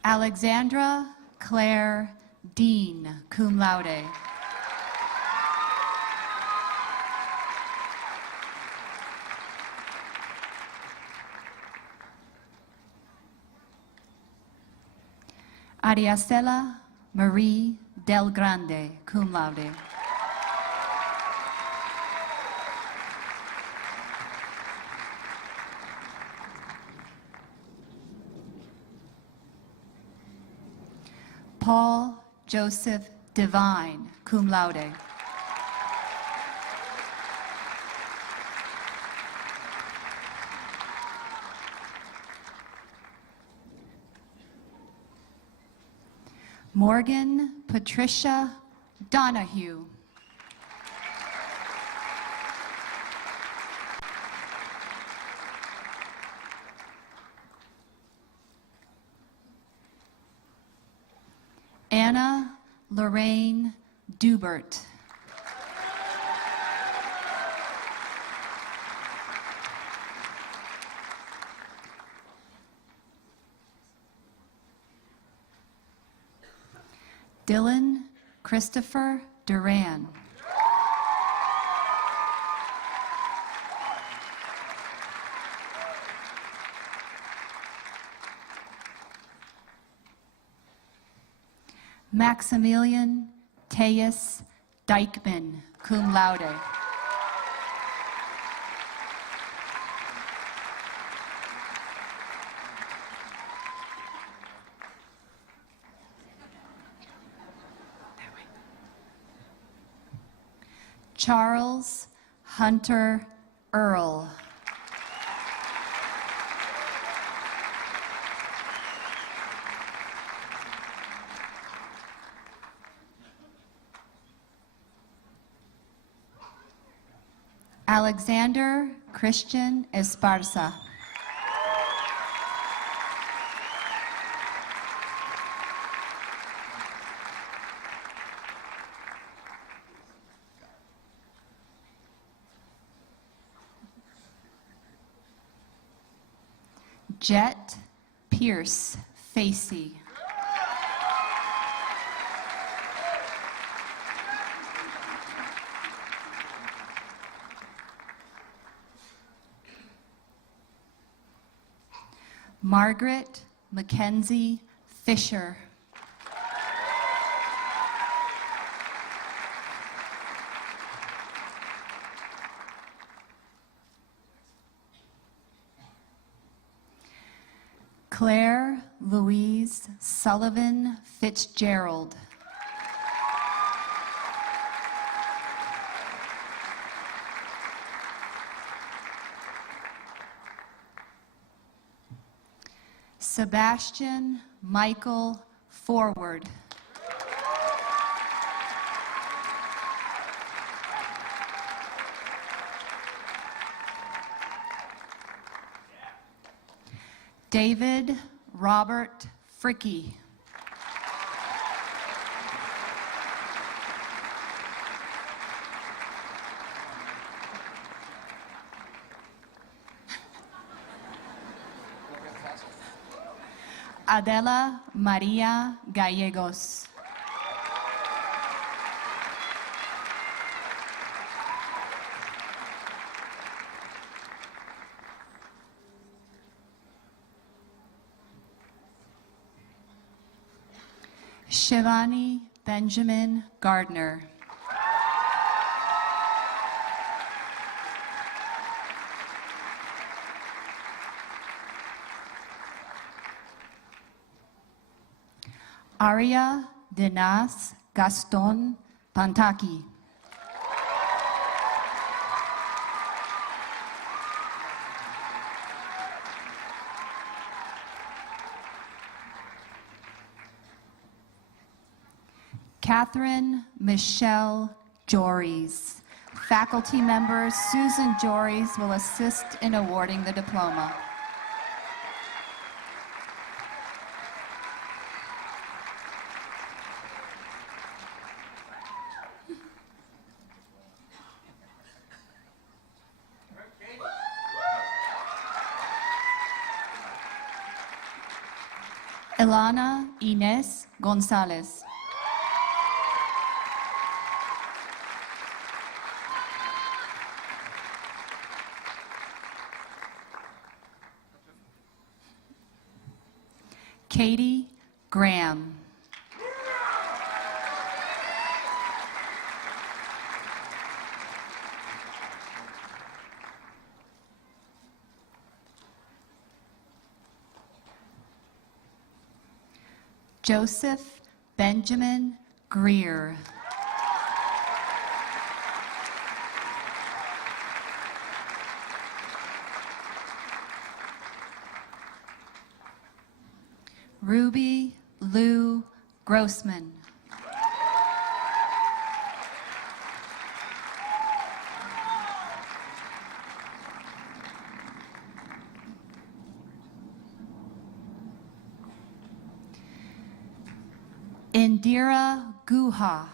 Alexandra Claire Dean, cum laude. Ariacela Marie Del Grande, cum laude. Paul Joseph Divine, cum laude. Morgan Patricia Donahue. Anna Lorraine Dubert. Dylan Christopher Duran. Maximilian Tejas Dykman, cum laude. Charles Hunter Earl. Alexander Christian Esparza. Jet Pierce Facey. Margaret Mackenzie Fisher. Claire Louise Sullivan Fitzgerald. Sebastian Michael Forward. David Robert Fricky. Adela Maria Gallegos. Shivani Benjamin Gardner. Aria Dinas Gaston Pantaki. Catherine Michelle Jories. Faculty member Susan Jories will assist in awarding the diploma. Ilana Inés González. Katie Graham. Joseph Benjamin Greer. Ruby Lou Grossman. Indira Guha.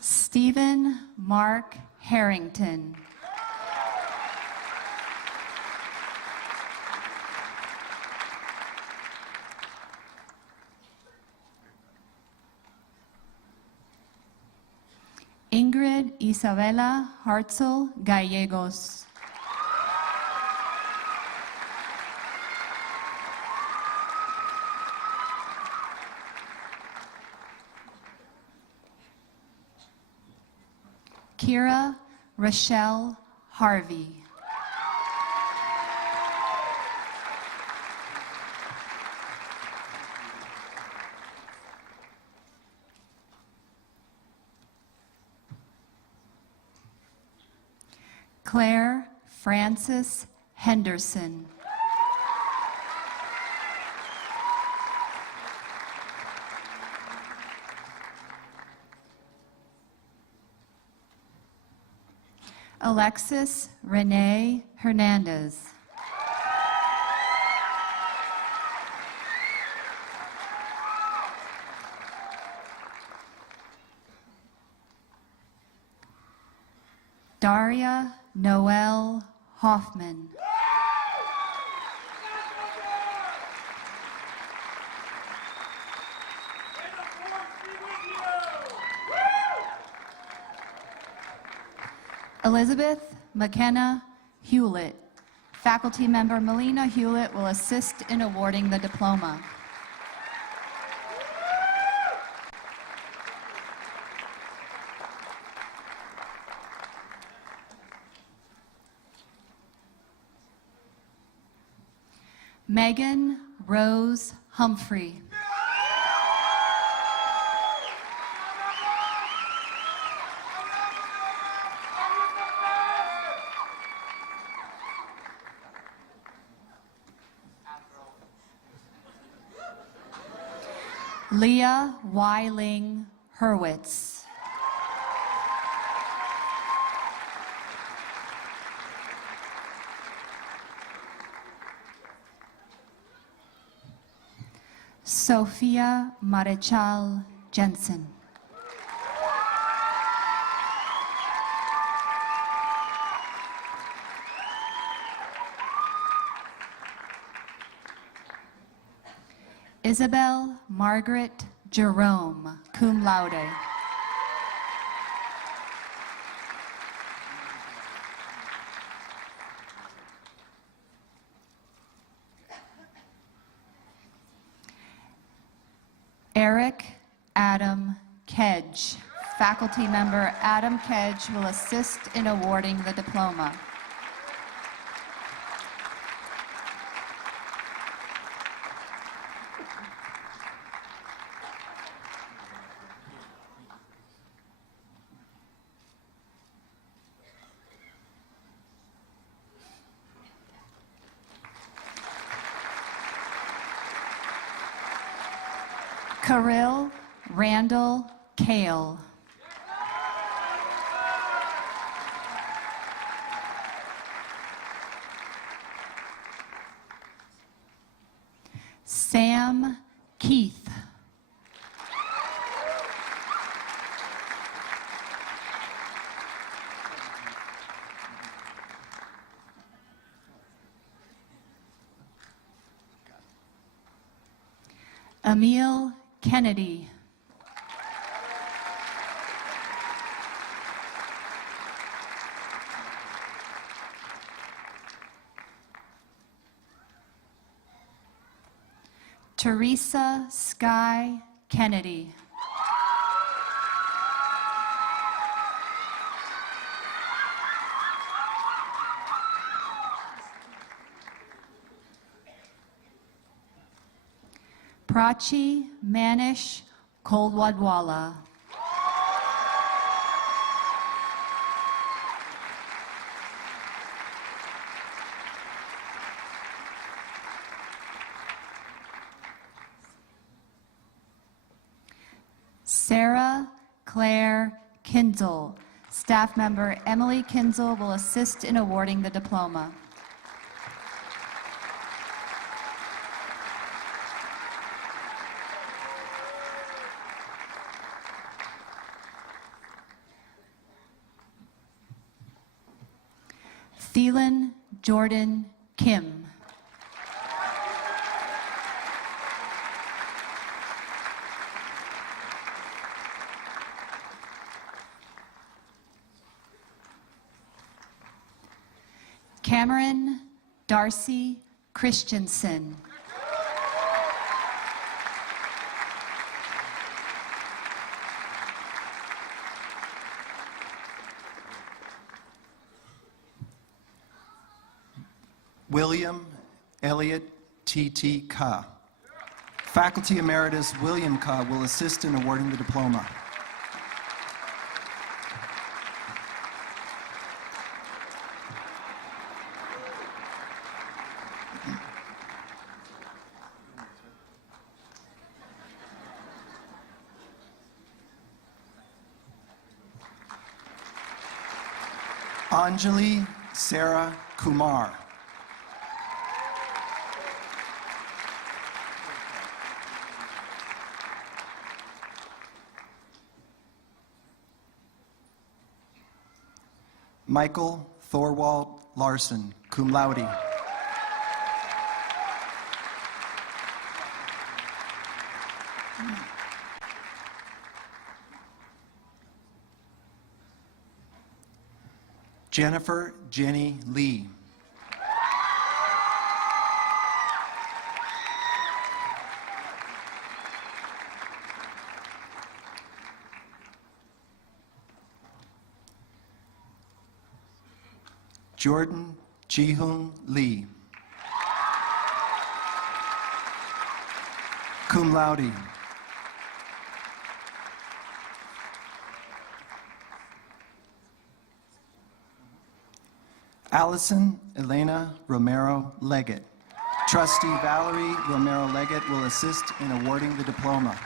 Stephen Mark Harrington. Ingrid Isabella Hartzell Gallegos. Kira Rochelle Harvey. Claire Frances Henderson. Alexis Renee Hernandez. Daria Noel Hoffman. Elizabeth McKenna Hewlett. Faculty member Melina Hewlett will assist in awarding the diploma. Megan Rose Humphrey. Leah Weiling Hurwitz. Sophia Marechal Jensen. Isabel Margaret Jerome, cum laude. Eric Adam Kedge. Faculty member Adam Kedge will assist in awarding the diploma. Kirill Randall Kale. Sam Keith. Emil Kennedy. Teresa Sky Kennedy. Prachi Manish Kolwadwala. Sarah Claire Kinzel. Staff member Emily Kinzel will assist in awarding the diploma. Thielen Jordan Kim. Cameron Darcy Christensen. William Elliott T.T. Ka. Faculty Emeritus William Ka will assist in awarding the diploma. Anjali Sarah Kumar. Michael Thorwald Larson, cum laude. Jennifer Jenny Lee. Jordan Jihoon Lee. Cum laude. Allison Elena Romero Leggett. Trustee Valerie Romero Leggett will assist in awarding the diploma.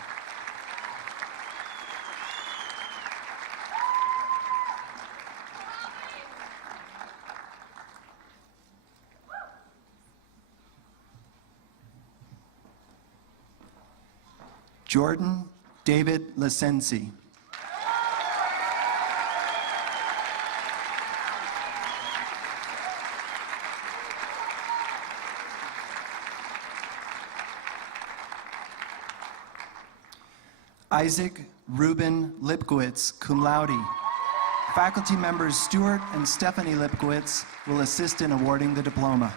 Jordan David Lisensi. Isaac Ruben Lipkowitz, cum laude. Faculty members Stuart and Stephanie Lipkowitz will assist in awarding the diploma.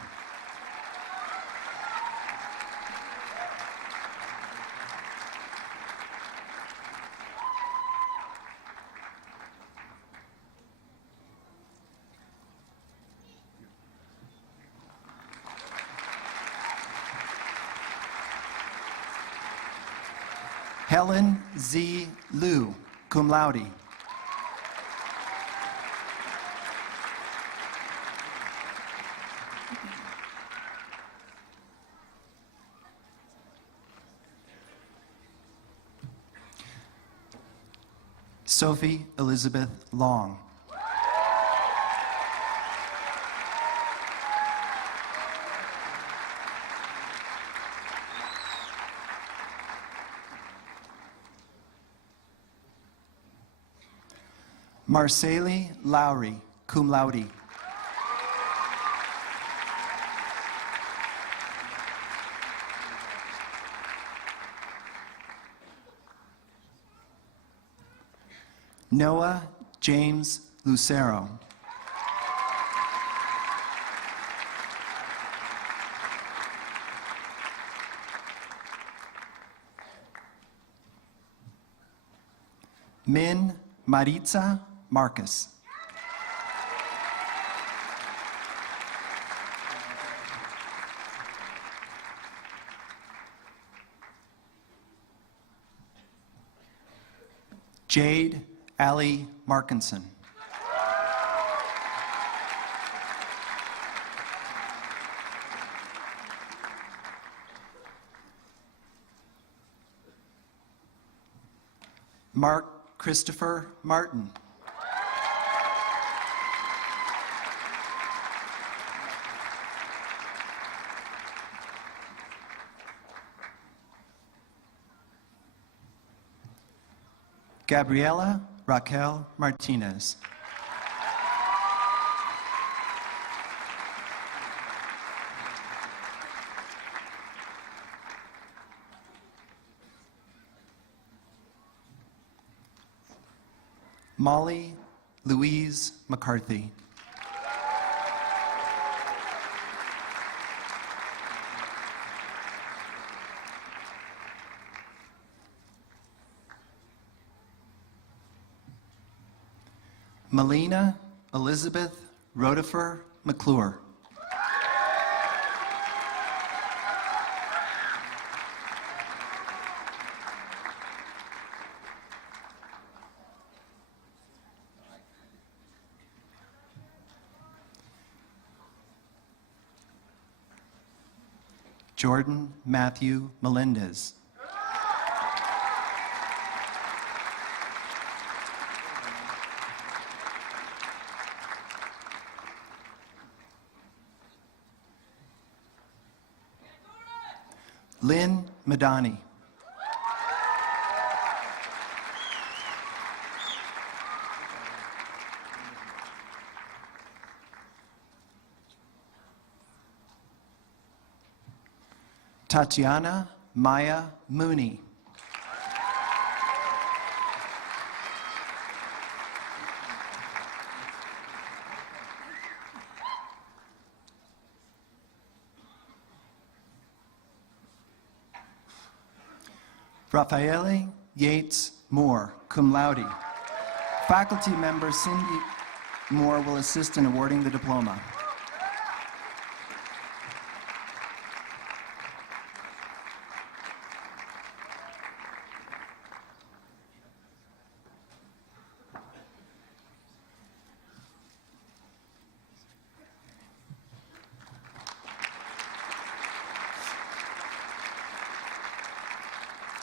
Helen Z. Liu, cum laude. Sophie Elizabeth Long. Marceli Lowry, cum laude. Noah James Lucero. Min Maritza Marcus. Jade Ali Markinson. Mark Christopher Martin. Gabriela Raquel Martinez. Molly Louise McCarthy. Melina Elizabeth Rotifer McClure. Jordan Matthew Melendez. Lynn Madani. Tatiana Maya Mooney. Raffaele Yates Moore, cum laude. Faculty member Cindy Moore will assist in awarding the diploma.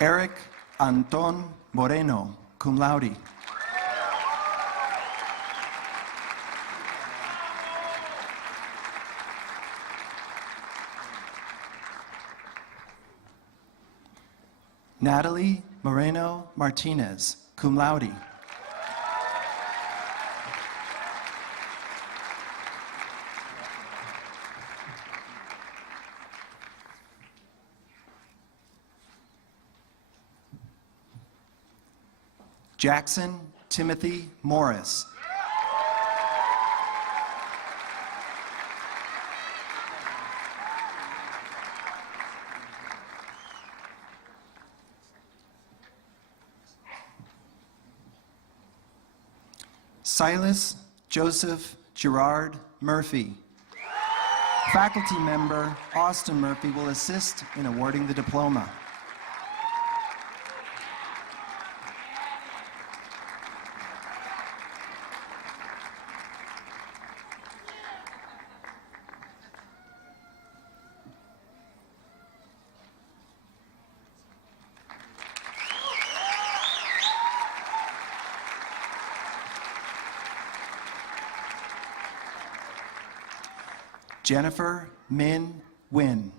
Eric Anton Moreno, cum laude. Natalie Moreno Martinez, cum laude. Jackson Timothy Morris. Silas Joseph Gerard Murphy. Faculty member Austin Murphy will assist in awarding the diploma. Jennifer Min Win.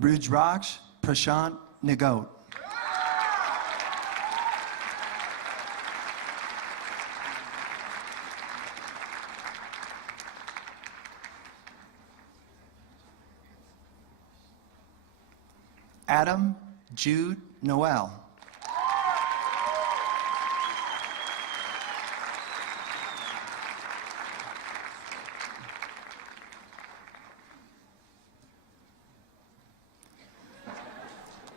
Rujraj Prashant Nagot. Adam Jude Noel.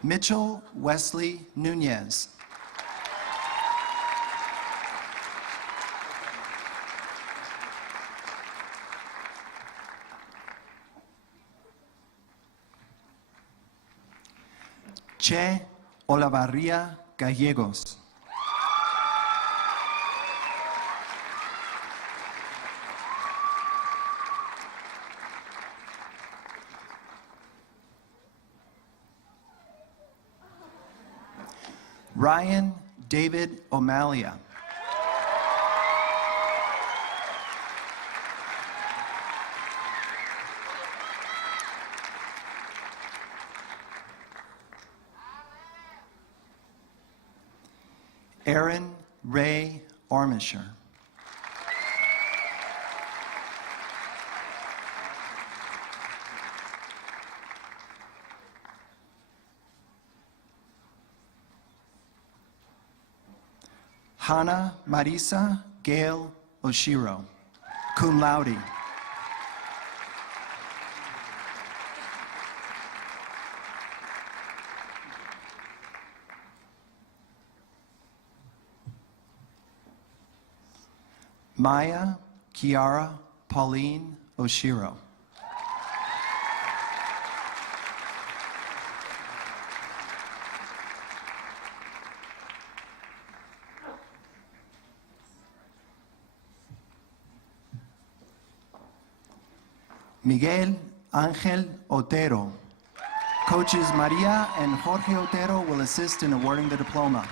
Mitchell Wesley Nunez. Che Olavarria Gallegos. Ryan David O'Malia. Aaron Ray Armisher. Hannah Marisa Gail Oshiro, cum laude. Maya Kiara Pauline Oshiro. Miguel Ángel Otero. Coaches Maria and Jorge Otero will assist in awarding the diploma.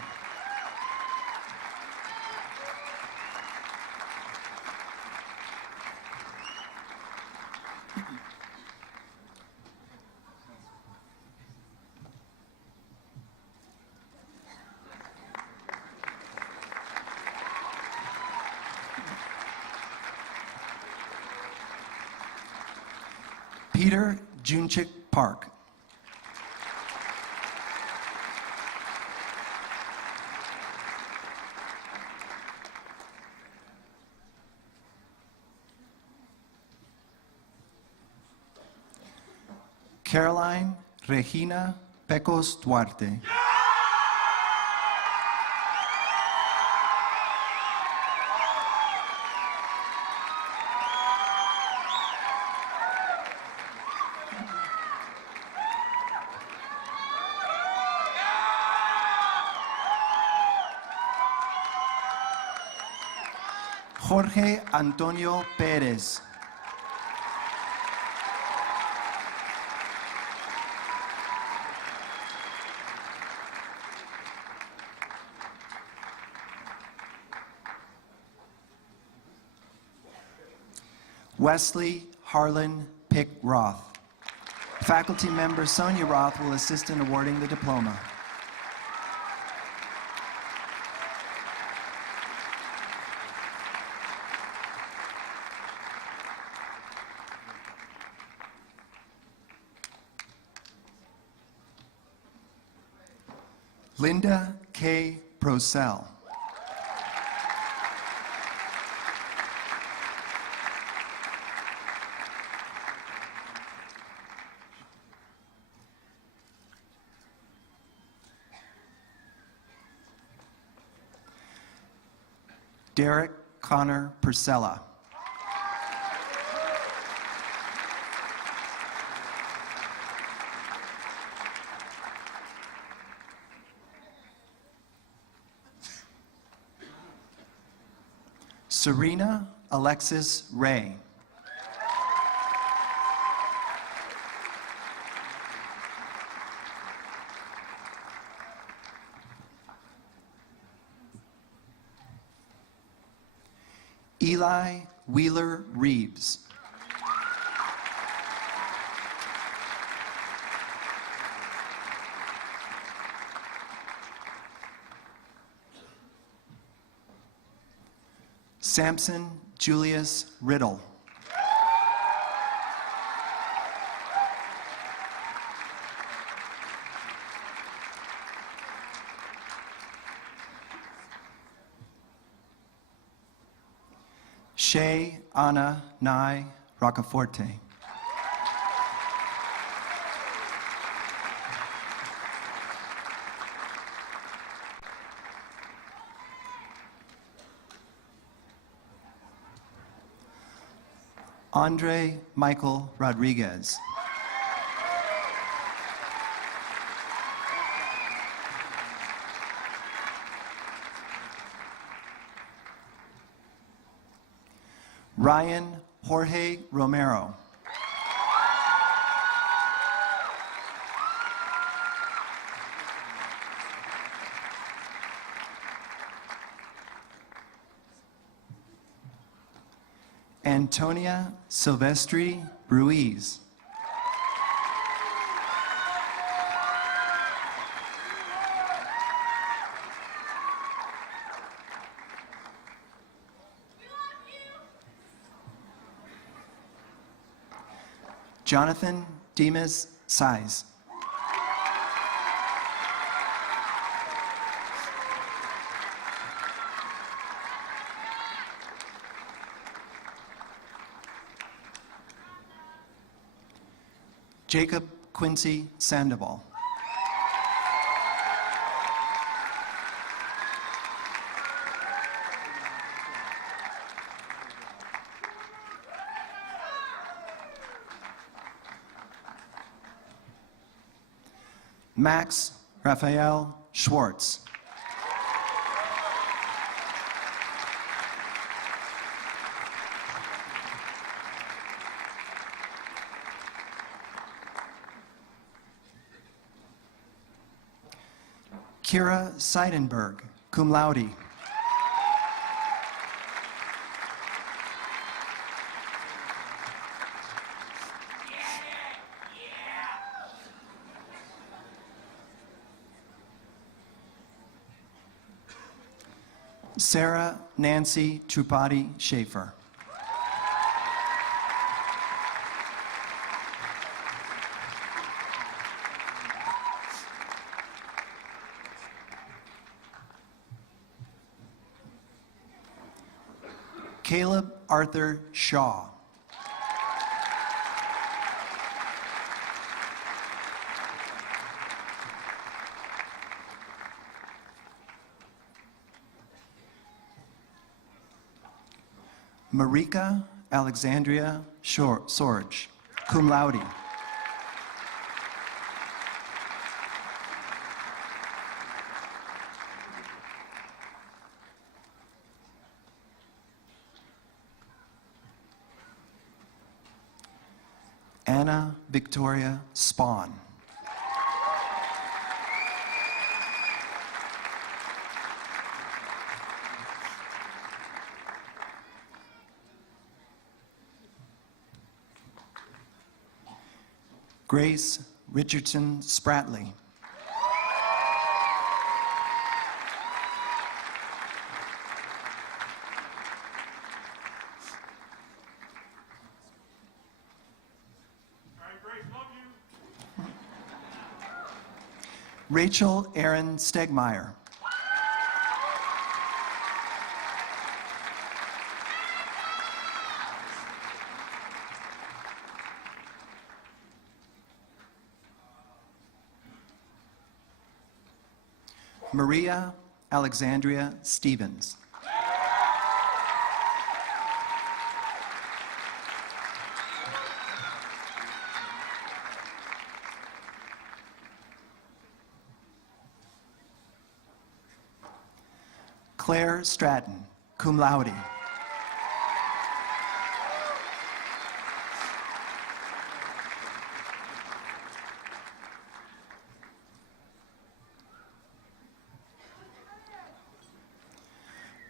Peter Junchik Park. Caroline Regina Pecos Duarte. Jorge Antonio Pérez. Wesley Harlan Pick Roth. Faculty member Sonia Roth will assist in awarding the diploma. Linda K. Procell. Derek Connor Purcella. Serena Alexis Ray. Eli Wheeler Reeves. Samson Julius Riddle. Shay Anna Nye Roccaforte. Andre Michael Rodriguez. Ryan Jorge Romero. Antonia Silvestri Ruiz. Jonathan Demas Size. Jacob Quincy Sandoval. Max Raphael Schwartz. Kira Seidenberg, cum laude. Sarah Nancy Trupati Schaefer. Caleb Arthur Shaw. Marika Alexandria Sorge, cum laude. Anna Victoria Spawn. Grace Richardson Spratley. Rachel Erin Stegmeyer. Maria Alexandria Stevens. Claire Stratton, cum laude.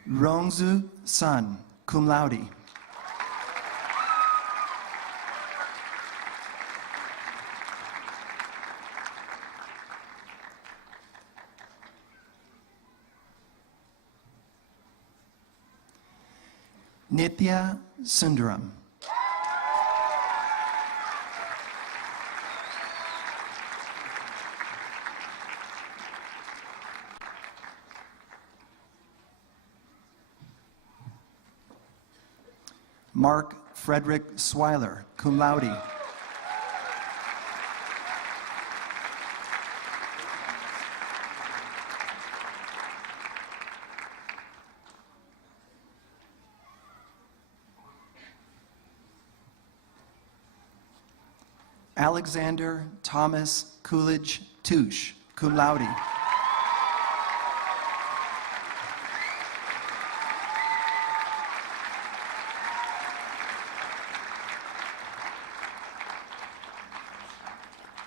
Rongzu Sun, cum laude. Nitya Sundaram. Mark Frederick Swiler, cum laude. Alexander Thomas Coolidge Touche, cum laude.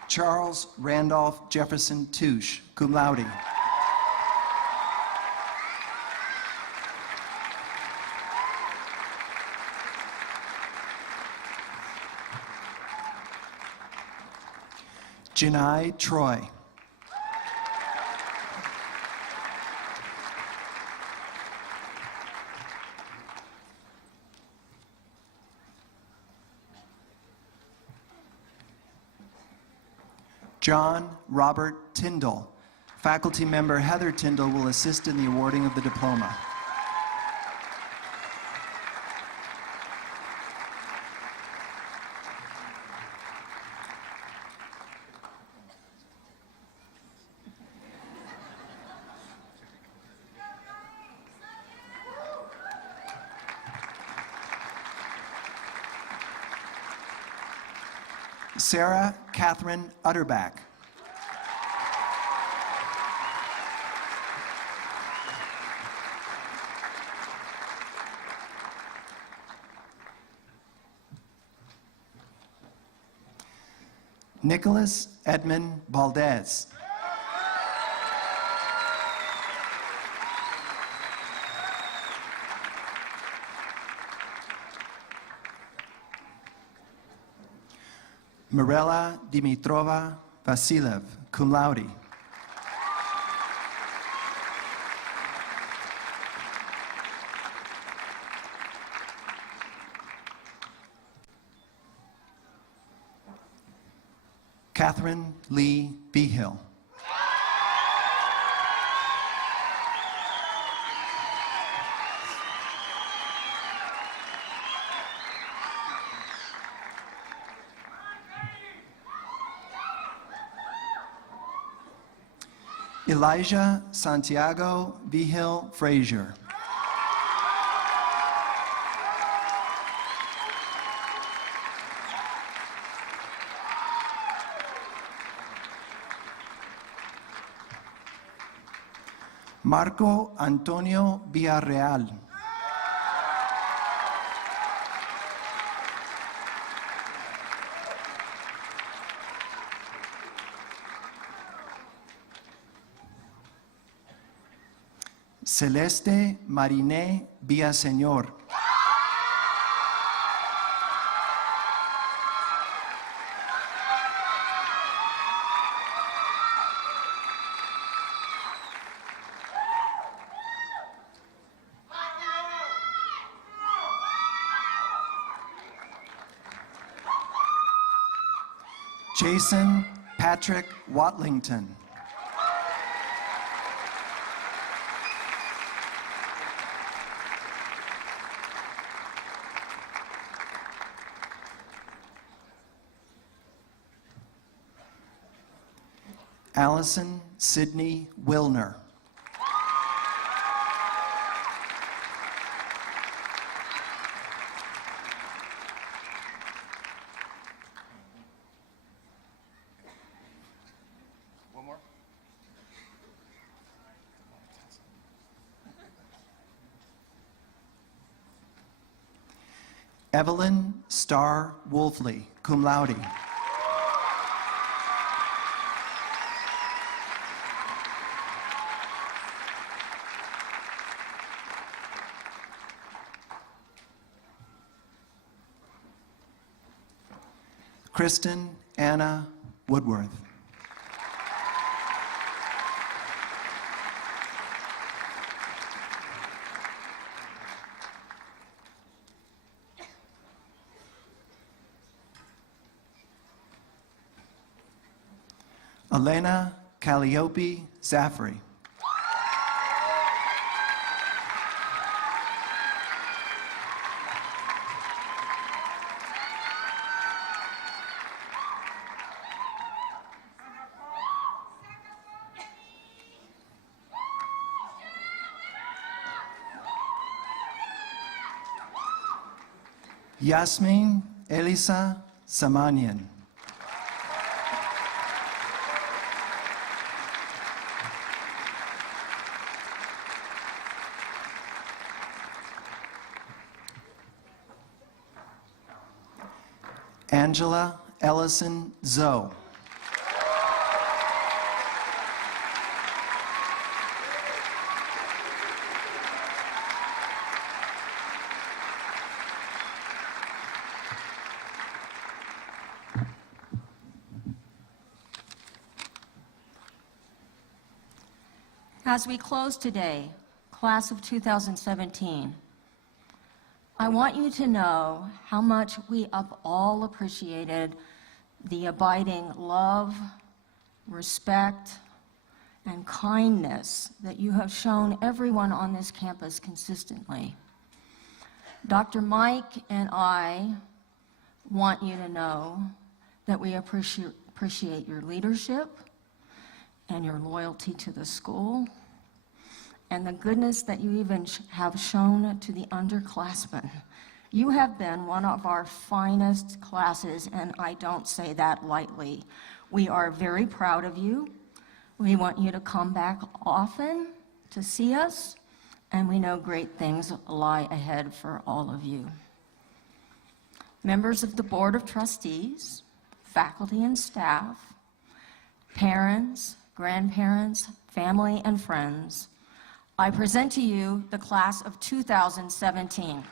Charles Randolph Jefferson Touche, cum laude. Janai Troy. John Robert Tyndall. Faculty member Heather Tyndall will assist in the awarding of the diploma. Sarah Catherine Utterback. Nicholas Edmund Valdez. Mirella Dimitrova Vasilev, cum laude. Catherine Lee Behill. Elijah Santiago Vigil Frazier. Marco Antonio Villarreal. Celeste Mariné Villaseñor. Jason Patrick Watlington. Allison Sydney Wilner. One more. Evelyn Starr Wolfley, cum laude. Kristen Anna Woodworth. Elena Calliope Zaffrey. Yasmin Elisa Samanian. Angela Ellison Zoe. As we close today, class of 2017, I want you to know how much we have all appreciated the abiding love, respect, and kindness that you have shown everyone on this campus consistently. Dr. Mike and I want you to know that we appreciate your leadership and your loyalty to the school, and the goodness that you even have shown to the underclassmen. You have been one of our finest classes, and I don't say that lightly. We are very proud of you. We want you to come back often to see us, and we know great things lie ahead for all of you. Members of the Board of Trustees, faculty and staff, parents, grandparents, family, and friends, I present to you the class of 2017.